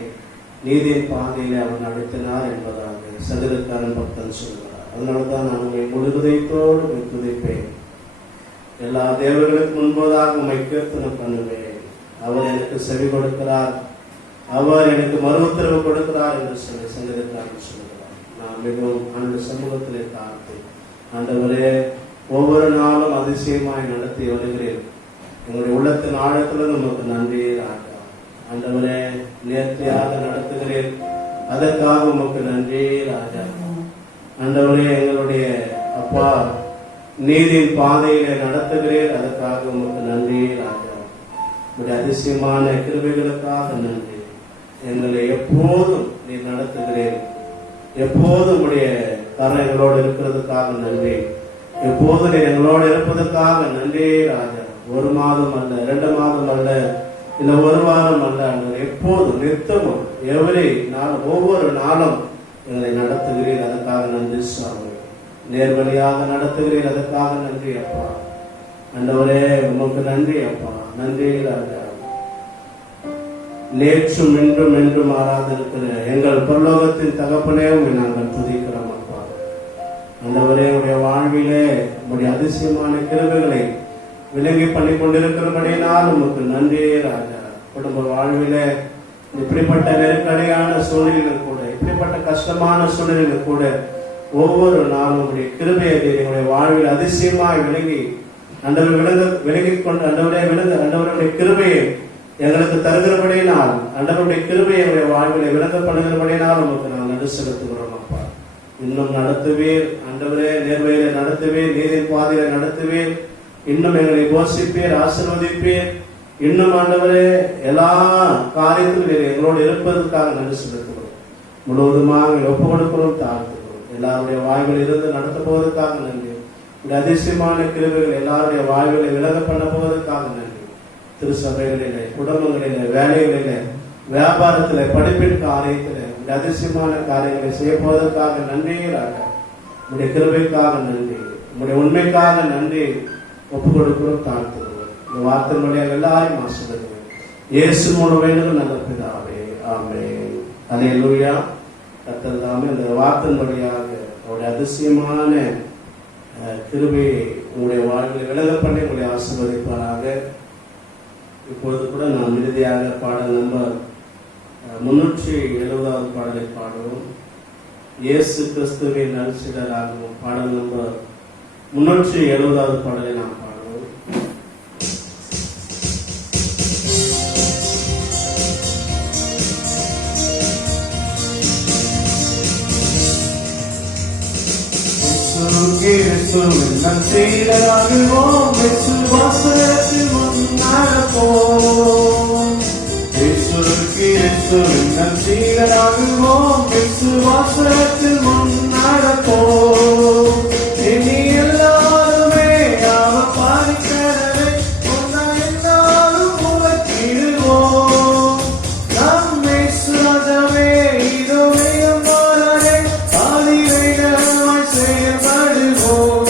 நீதியின் பாதையிலே அவர் நடத்தினார் என்பதாக சங்கீதக்காரன் பக்தன் சொல்கிறார். அதனால்தான் நான் உண்மை முழுவதைத்தோடு துதிப்பேன். எல்லா தேவர்களுக்கு முன்பதாக உண்மை கீர்த்தனம் பண்ணுவேன். அவர் எனக்கு செவி கொடுக்கிறார், அவர் எனக்கு மறு உத்தரவு கொடுக்கிறார் என்று சொல்லி சங்கீதக்காரன் சொல்கிறார். நான் மிகவும் ஆண்டு சமூகத்திலே காத்து, ஆண்டவரே ஒவ்வொரு நாளும் அதிசயமாய் நடத்தி வருகிறேன். எங்களுடைய உள்ளத்தின் ஆழத்தில் நமக்கு நன்றி ராஜா. ஆண்டவரே நேர்த்தியாக நடத்துகிறேன், அதற்காக உமக்கு நன்றி ராஜா. ஆண்டவரே எங்களுடைய அப்பா நீதியின் பாதையிலே நடத்துகிறேன், அதற்காக உமக்கு நன்றி ராஜா. உடைய அதிசயமான கிருபைகளுக்காக நன்றி. எங்களை எப்போதும் நீ நடத்துகிறேன், எப்போதும் உடைய கரம் எங்களோடு இருக்கிறதுக்காக நன்றி. எப்போதும் நீ எங்களோடு இருப்பதற்காக நன்றி ராஜா. 1 மாதம் அல்ல, 2 மாதம் அல்ல, இல்ல 1 வாரம் அல்ல, எப்போதும் நித்தமும் எவரி நாளும் ஒவ்வொரு நாளும் எங்களை நடத்துகிறீர். அதுக்காக நன்றி சுவாமி. நேர்வழியாக நடத்துகிறீர், அதுக்காக நன்றி அப்பா. ஆண்டவரே உமக்கு நன்றி அப்பா. நன்றி ராஜா. நேற்றும் இன்றும் என்றும் மாறாதிருக்கிற எங்கள் பரலோகத்தின் தகப்பனே உம்மை நாங்கள் துதிக்கிறோம் அப்பா. ஆண்டவரே உடைய வாழ்விலே உடைய அதிசயமான கிருபைகளை விளங்கி பண்ணி கொண்டிருக்கிறபடினால் உமக்கு நன்றி ராஜா. குடும்ப வாழ்விலே இப்படிப்பட்ட நெருக்கடியான சூழ்நிலைகள் கூட, இப்படிப்பட்ட கஷ்டமான சூழ்நிலைகள் கூட ஒவ்வொரு நாளும் உடைய கிருபையை எங்களுடைய வாழ்வில் அதிசயமாய் விளங்கி விளங்கிக் கொண்டு ஆண்டவருடைய கிருபையை எங்களுக்கு தருகிறபடியினால், ஆண்டவருடைய கிருபை எங்களுடைய வாழ்வில் விளங்கப்படுகிறபடியினால் உங்களுக்கு நாங்கள் நடு செலுத்துகிறோம் அப்பா. இன்னும் நடத்துவீர் ஆண்டவரே, நேர்மையில நடத்துவீர், நீதியின் பாதையில நடத்துவீர். இன்னும் எங்களை போஷிப்பீர், ஆசீர்வதிப்பீர். இன்னும் ஆண்டவரே எல்லா காரியத்திலும் எங்களோடு இருப்பதற்காக நன்றி செலுத்துகிறோம். முழுவதுமாக ஒப்பு கொடுக்கிறோம், தாழ்த்துகிறோம். எல்லாருடைய வாழ்வில் இருந்து நடத்த போவதற்காக நன்றி. இந்த அதிசயமான கிருபைகள் எல்லாருடைய வாழ்விலை விலக பண்ண போவதற்காக நன்றி. திருச்சபைகளிலே, குடும்பங்களிலே, வேலைகளிலே, வியாபாரத்திலே, படிப்பின் காரியத்திலே இந்த அதிசயமான காரியங்களை செய்ய போவதற்காக நன்றி ராஜா. உடைய கிருபைக்காக நன்றி, உடைய உண்மைக்காக நன்றி. ஒப்பு கொடுக்கிறோம், தாழ்த்துகிறோம். இந்த வார்த்தை வழியாக எல்லாரையும் ஆசீர்வதிக்கிறோம். இயேசு மூலம் வேண்டுகிற நல்ல பிதாவே, ஆமென். அல்லேலூயா. கர்த்தர் தாமே இந்த வார்த்தை வழியாக அவருடைய அதிசயமான கிருபையை உங்களுடைய வாழ்வில் விலக பண்ணி உங்களுடைய ஆசீர்வதிப்பாராக. இப்பொழுது கூட நாம் இறுதியாக பாடல் நம்பர் 370வது பாடலை பாடுவோம். இயேசு கிறிஸ்துவின் நற்சீடராகவும் பாடல் நம்பர் 370வது பாடலை நாம் பாடுவோம். நற்சீடராகுவோம், விசுவாசத்தில் முன்னடப்போம். நற்சீடராகுவோம், விசுவாசத்தில் முன்னடப்போம். இனி எல்லாருமே அவர் பாதிக்கிறதை என்னாலும் உலகிடுவோம். நம்மை சுரஜமே இதோ வேகம் போலவே ஆதிவேகமாய் செயல்படுவோம்.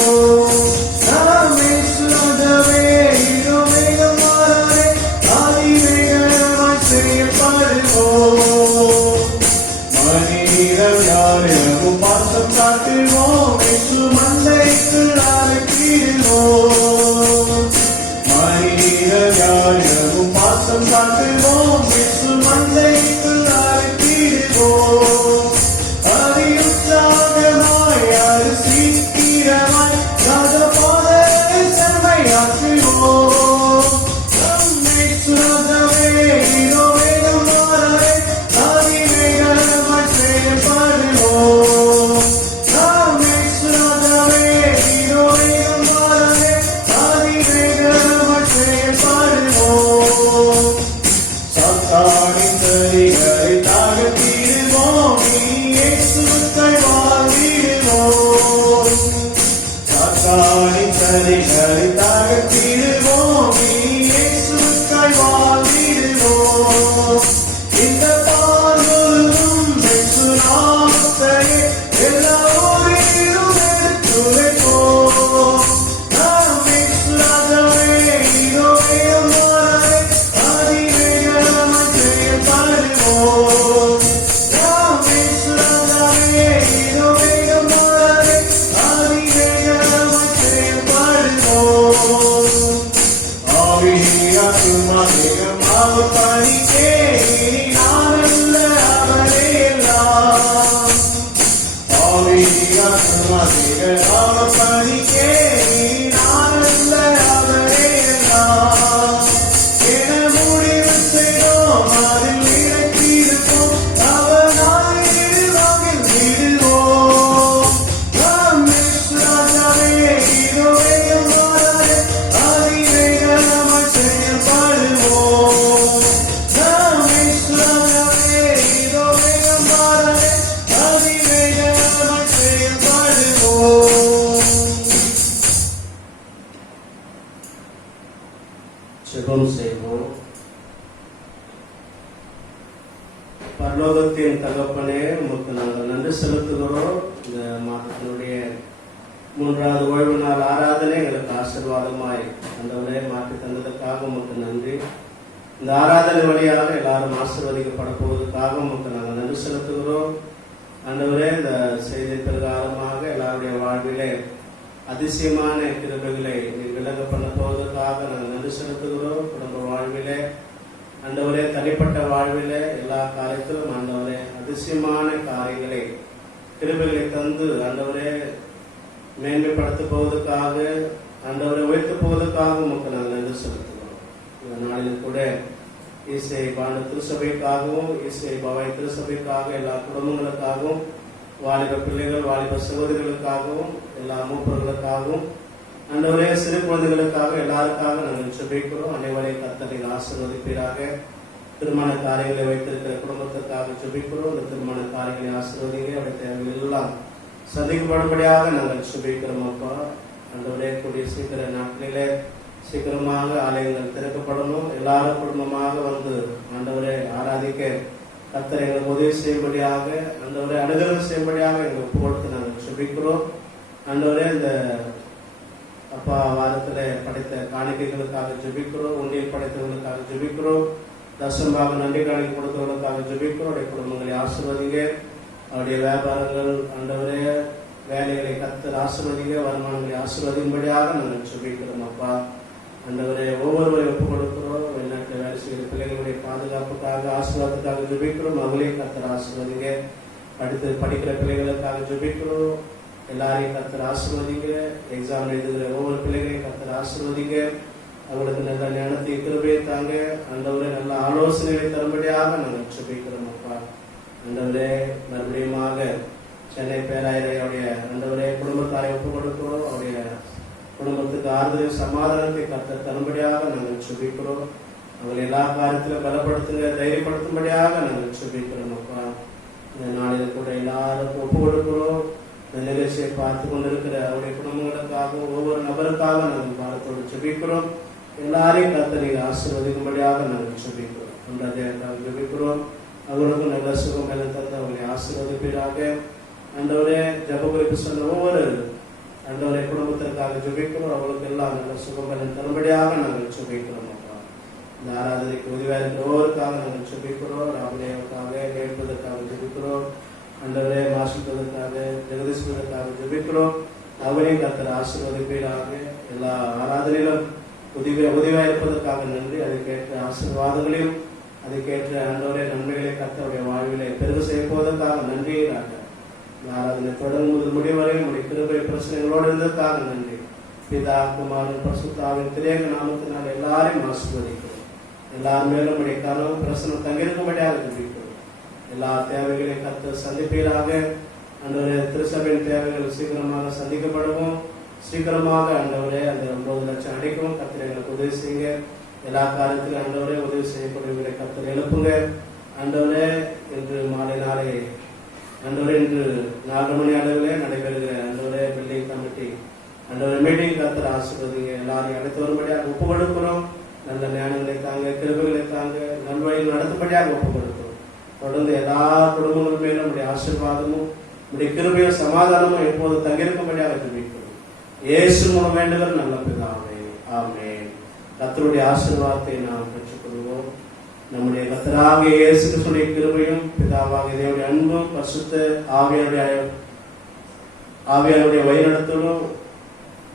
செயல்படுவோம். பரலோகத்தின் தகப்பனே, உமக்கு நாங்கள் நன்றி செலுத்துகிறோம். இந்த மாதத்தினுடைய 3வது ஓய்வு நாள் ஆராதனை எங்களுக்கு ஆசீர்வாதமாய் ஆண்டவரே மாற்றி தந்ததற்காக உமக்கு நன்றி. இந்த ஆராதனை வழியாக எல்லாரும் ஆசீர்வதிக்கப்பட போவதற்காக உமக்கு நாங்கள் நன்றி செலுத்துகிறோம். ஆண்டவரே, இந்த செய்தி பிரகாரமாக எல்லாருடைய வாழ்விலே அதிசயமான கிருபைகளை விலக பண்ண போவதற்காக நாங்கள் நன்றி செலுத்துகிறோம். குடும்ப வாழ்விலே ஆண்டவரே, தனிப்பட்ட வாழ்விலே எல்லா காரியத்திலும் ஆண்டவரே அதிசயமான காரியங்களை கிருபைகளை தந்து ஆண்டவரே மேன்மைப்படுத்த போவதற்காக ஆண்டவரை உயர்த்த போவதற்காக உமக்கு நாங்கள் நன்றி செலுத்துகிறோம். இந்த நாளில் கூட ஈசை பாண்ட திருசபைக்காகவும் ஈசை பவாய் திருசபைக்காக எல்லா குடும்பங்களுக்காகவும் வாலிப பிள்ளைகள் வாலிப சகோதரிகளுக்காகவும் எல்லா மூப்பர்களுக்காகவும் ஆண்டவரே சிறு குழந்தைகளுக்காக எல்லாருக்காக நாங்கள் ஜெபிக்கிறோம். அனைவரையும் கர்த்தரை ஆசீர்வதிப்பீராக. திருமண காரியங்களை வைத்திருக்கிற குடும்பத்திற்காக ஜெபிக்கிறோம். இந்த திருமண காரியங்களை ஆசீர்வதிங்க. அவருடைய தேவைகள் எல்லாம் சந்திக்கப்படும்படியாக நாங்கள் ஜெபிக்கிறோம். அப்பா ஆண்டவரே, கூடிய சீக்கிர நாட்களிலே சீக்கிரமாக ஆலயங்கள் திறக்கப்படணும். எல்லாரும் குடும்பமாக வந்து ஆண்டவரை ஆராதிக்க கர்த்தரை எங்களுக்கு உதவி செய்யும்படியாக ஆண்டவரை அனுகிரகம் செய்யும்படியாக எங்களுக்கு ஒப்பு கொடுத்து நாங்கள் ஜெபிக்கிறோம். ஆண்டவரே, இந்த அப்பா வாரத்தில் படைத்த காணிக்கைகளுக்காக ஜெபிக்கிறோம். உண்டியல் படைத்தவர்களுக்காக ஜெபிக்கிறோம். தசம்பாக நன்றி காணிக்கை கொடுத்தவர்களுக்காக ஜெபிக்கிறோம். அவருடைய குடும்பங்களை ஆசீர்வதிங்க. அவருடைய வியாபாரங்கள் ஆண்டவரே வேலைகளை கர்த்தர் ஆசீர்வதிங்க. வருமானங்களை ஆசீர்வதிக்கும்படியாக நாங்கள் ஜெபிக்கிறோம். அப்பா ஆண்டவரே, ஒவ்வொருவரையும் ஒப்புக் கொடுக்கிறோம். வெளிநாட்டில் வேலை செய்கிற பிள்ளைகளுடைய பாதுகாப்புக்காக ஆசீர்வாதத்துக்காக ஜெபிக்கிறோம். அவங்களையும் கர்த்தர் ஆசீர்வதிங்க. அடுத்து படிக்கிற பிள்ளைகளுக்காக ஜெபிக்கிறோம். எல்லாரையும் கர்த்தர் ஆசீர்வதிங்க. எக்ஸாம் எழுதுகிற ஒவ்வொரு பிள்ளைகளையும் கர்த்தர் ஆசீர்வதிங்க. அவங்களுக்கு நல்ல ஞானத்தை கிருபையை தாங்க. ஆண்டவரே, நல்ல ஆலோசனைகளை தரும்படியாக நாங்கள் ஜெபிக்கிறோம். அப்பா ஆண்டவரே, மறுபடியுமாக சென்னை பேராயரையுடைய ஆண்டவரே குடும்பத்தாரை ஒப்புக் கொடுக்கிறோம். அவருடைய குடும்பத்துக்கு ஆறுதல் சமாதானத்தை கர்த்தர் தரும்படியாக நாங்கள் ஜெபிக்கிறோம். அவங்களை எல்லா காரியத்திலும் பலப்படுத்துங்க, தைரியப்படுத்தும்படியாக நாங்கள் ஜெபிக்கிறோம். அப்பா இந்த நாளில் கூட எல்லாருக்கும் ஒப்பு கொடுக்கிறோம். இந்த நிகழ்ச்சியை பார்த்து கொண்டிருக்கிற அவருடைய குடும்பங்களுக்காகவும் ஒவ்வொரு நபருக்காக நாங்கள் பாரத்தோடு ஜெபிக்கிறோம். எல்லாரையும் கர்த்தர் நீங்கள் ஆசீர்வதிக்கும்படியாக நாங்கள் ஜெபிக்கிறோம். அன்றைய ஜெபிக்கிறோம். அவர்களுக்கும் நல்ல சுகம் மேலே தந்து அவங்களை ஆசீர்வதிப்பீராக. ஆண்டவரே, ஜெப குறிப்பு சொன்ன ஒவ்வொரு ஆண்டவரை குடும்பத்திற்காக ஜெபிக்கிறோம். அவர்களுக்கு எல்லாம் நல்ல சுகம் மேலே தரும்படியாக நாங்கள் ஜெபிக்கிறோம். இந்த ஆராதனைக்கு உதவியாக இருக்கிற ஒவ்வொருக்காக நாங்கள் ஜெபிக்கிறோம். ராமதேவருக்காக கேட்பதற்காக ஜெபிக்கிறோம். ஆண்டவரே, வாசிப்பதற்காக ஜெகதீஸ்வரருக்காக ஜெபிக்கிறோம். அவரையும் கர்த்தர் ஆசீர்வதிப்பீராக. எல்லா ஆராதனையிலும் உதவியாக இருப்பதற்காக நன்றி. அதுக்கேற்ற ஆசீர்வாதங்களையும் அதுக்கேற்ற ஆண்டவரே நன்மைகளை கர்த்தருடைய வாழ்விலை பெருகு செய்ய போவதற்காக நன்றியாக. ஆராதனை தொடங்குவது முடிவரை உடைய கிருபை பிரச்சனைகளோடு இருந்ததற்காக நன்றி. பிதா குமாரன் பரிசுத்தாவின் திரேக நாமத்தினால் எல்லாரையும் ஆசீர்வதிக்கிறோம். எல்லார் மேலும் உடைய கனவு பிரசனம் தங்கியிருக்கும்படியாக ஜெபிக்கிறோம். எல்லா தேவைகளையும் கர்த்தர் சந்திப்பீராக. ஆண்டவரே, திருசபையின் தேவைகள் சீக்கிரமாக சந்திக்கப்படவும் சீக்கிரமாக ஆண்டவரே அந்த 9 லட்சம் அடைக்கவும் கர்த்தர் எங்களுக்கு உதவி செய்யுங்க. எல்லா காரியத்திலும் ஆண்டவரே உதவி செய்யக்கூடியவர்களை கர்த்தர் எழுப்புங்க. ஆண்டவரே, இன்று மாலை நாளை ஆண்டவரே இன்று 4 மணி அளவிலே நடைபெறுகிற ஆண்டவரே பில்டிங் கமிட்டி ஆண்டவரே மீட்டிங் கர்த்தர் ஆசீர்வதிங்க. எல்லாரையும் அழைத்து வரும்படியாக ஒப்பு கொடுக்கிறோம். நல்ல ஞானங்களை தாங்க, கிருபைகளை தாங்க, நல்வழியில் நடத்தும்படியாக ஒப்பு கொடுக்கிறோம். தொடர்ந்து எல்லா குடும்பங்கள் மேலும் நம்முடைய ஆசீர்வாதமும் நம்முடைய கிருபையும் சமாதானமும் எப்போது தங்கியிருக்கும்படியாக ஜெபிக்கிறோம். இயேசு மூலம் வேண்டுதல் நல்ல பிதாவே, ஆமென். கர்த்தருடைய ஆசீர்வாதத்தை நாம் பெற்றுக்கொள்வோம். நம்முடைய கர்த்தராகிய இயேசு கிறிஸ்துவின் கிருபையும் பிதாவாகிய தேவனுடைய அன்பும் பரிசுத்த ஆவியாருடைய வழிநடத்தலும்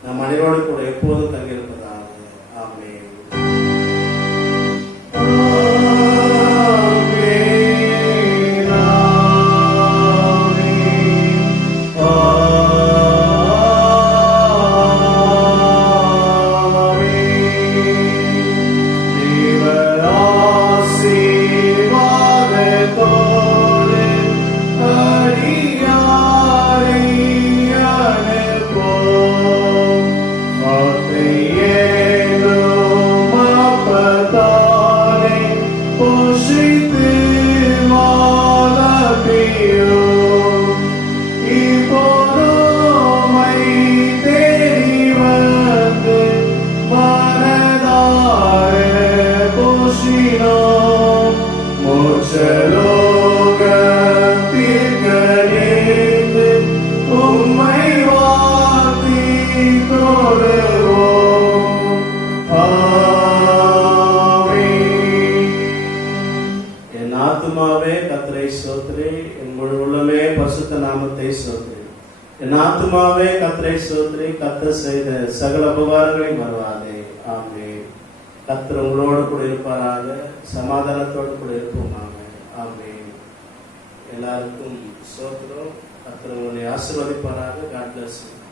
நம் அனைவரோடு கூட எப்போதும் தங்கியிருப்பதாக. ஆமென். Shalom. என் ஆத்துமாவே கர்த்தரை ஸ்தோத்திரி, கர்த்தர் செய்த சகல உபகாரங்களை மறவாதே. ஆமென். கர்த்தர் உங்களோடு கூட இருப்பாராக, சமாதானத்தோடு கூட இருப்போமாக. ஆமென். எல்லாருக்கும் ஸ்தோத்திரம். கர்த்தர் உங்களை ஆசீர்வதிப்பாராக. God bless you.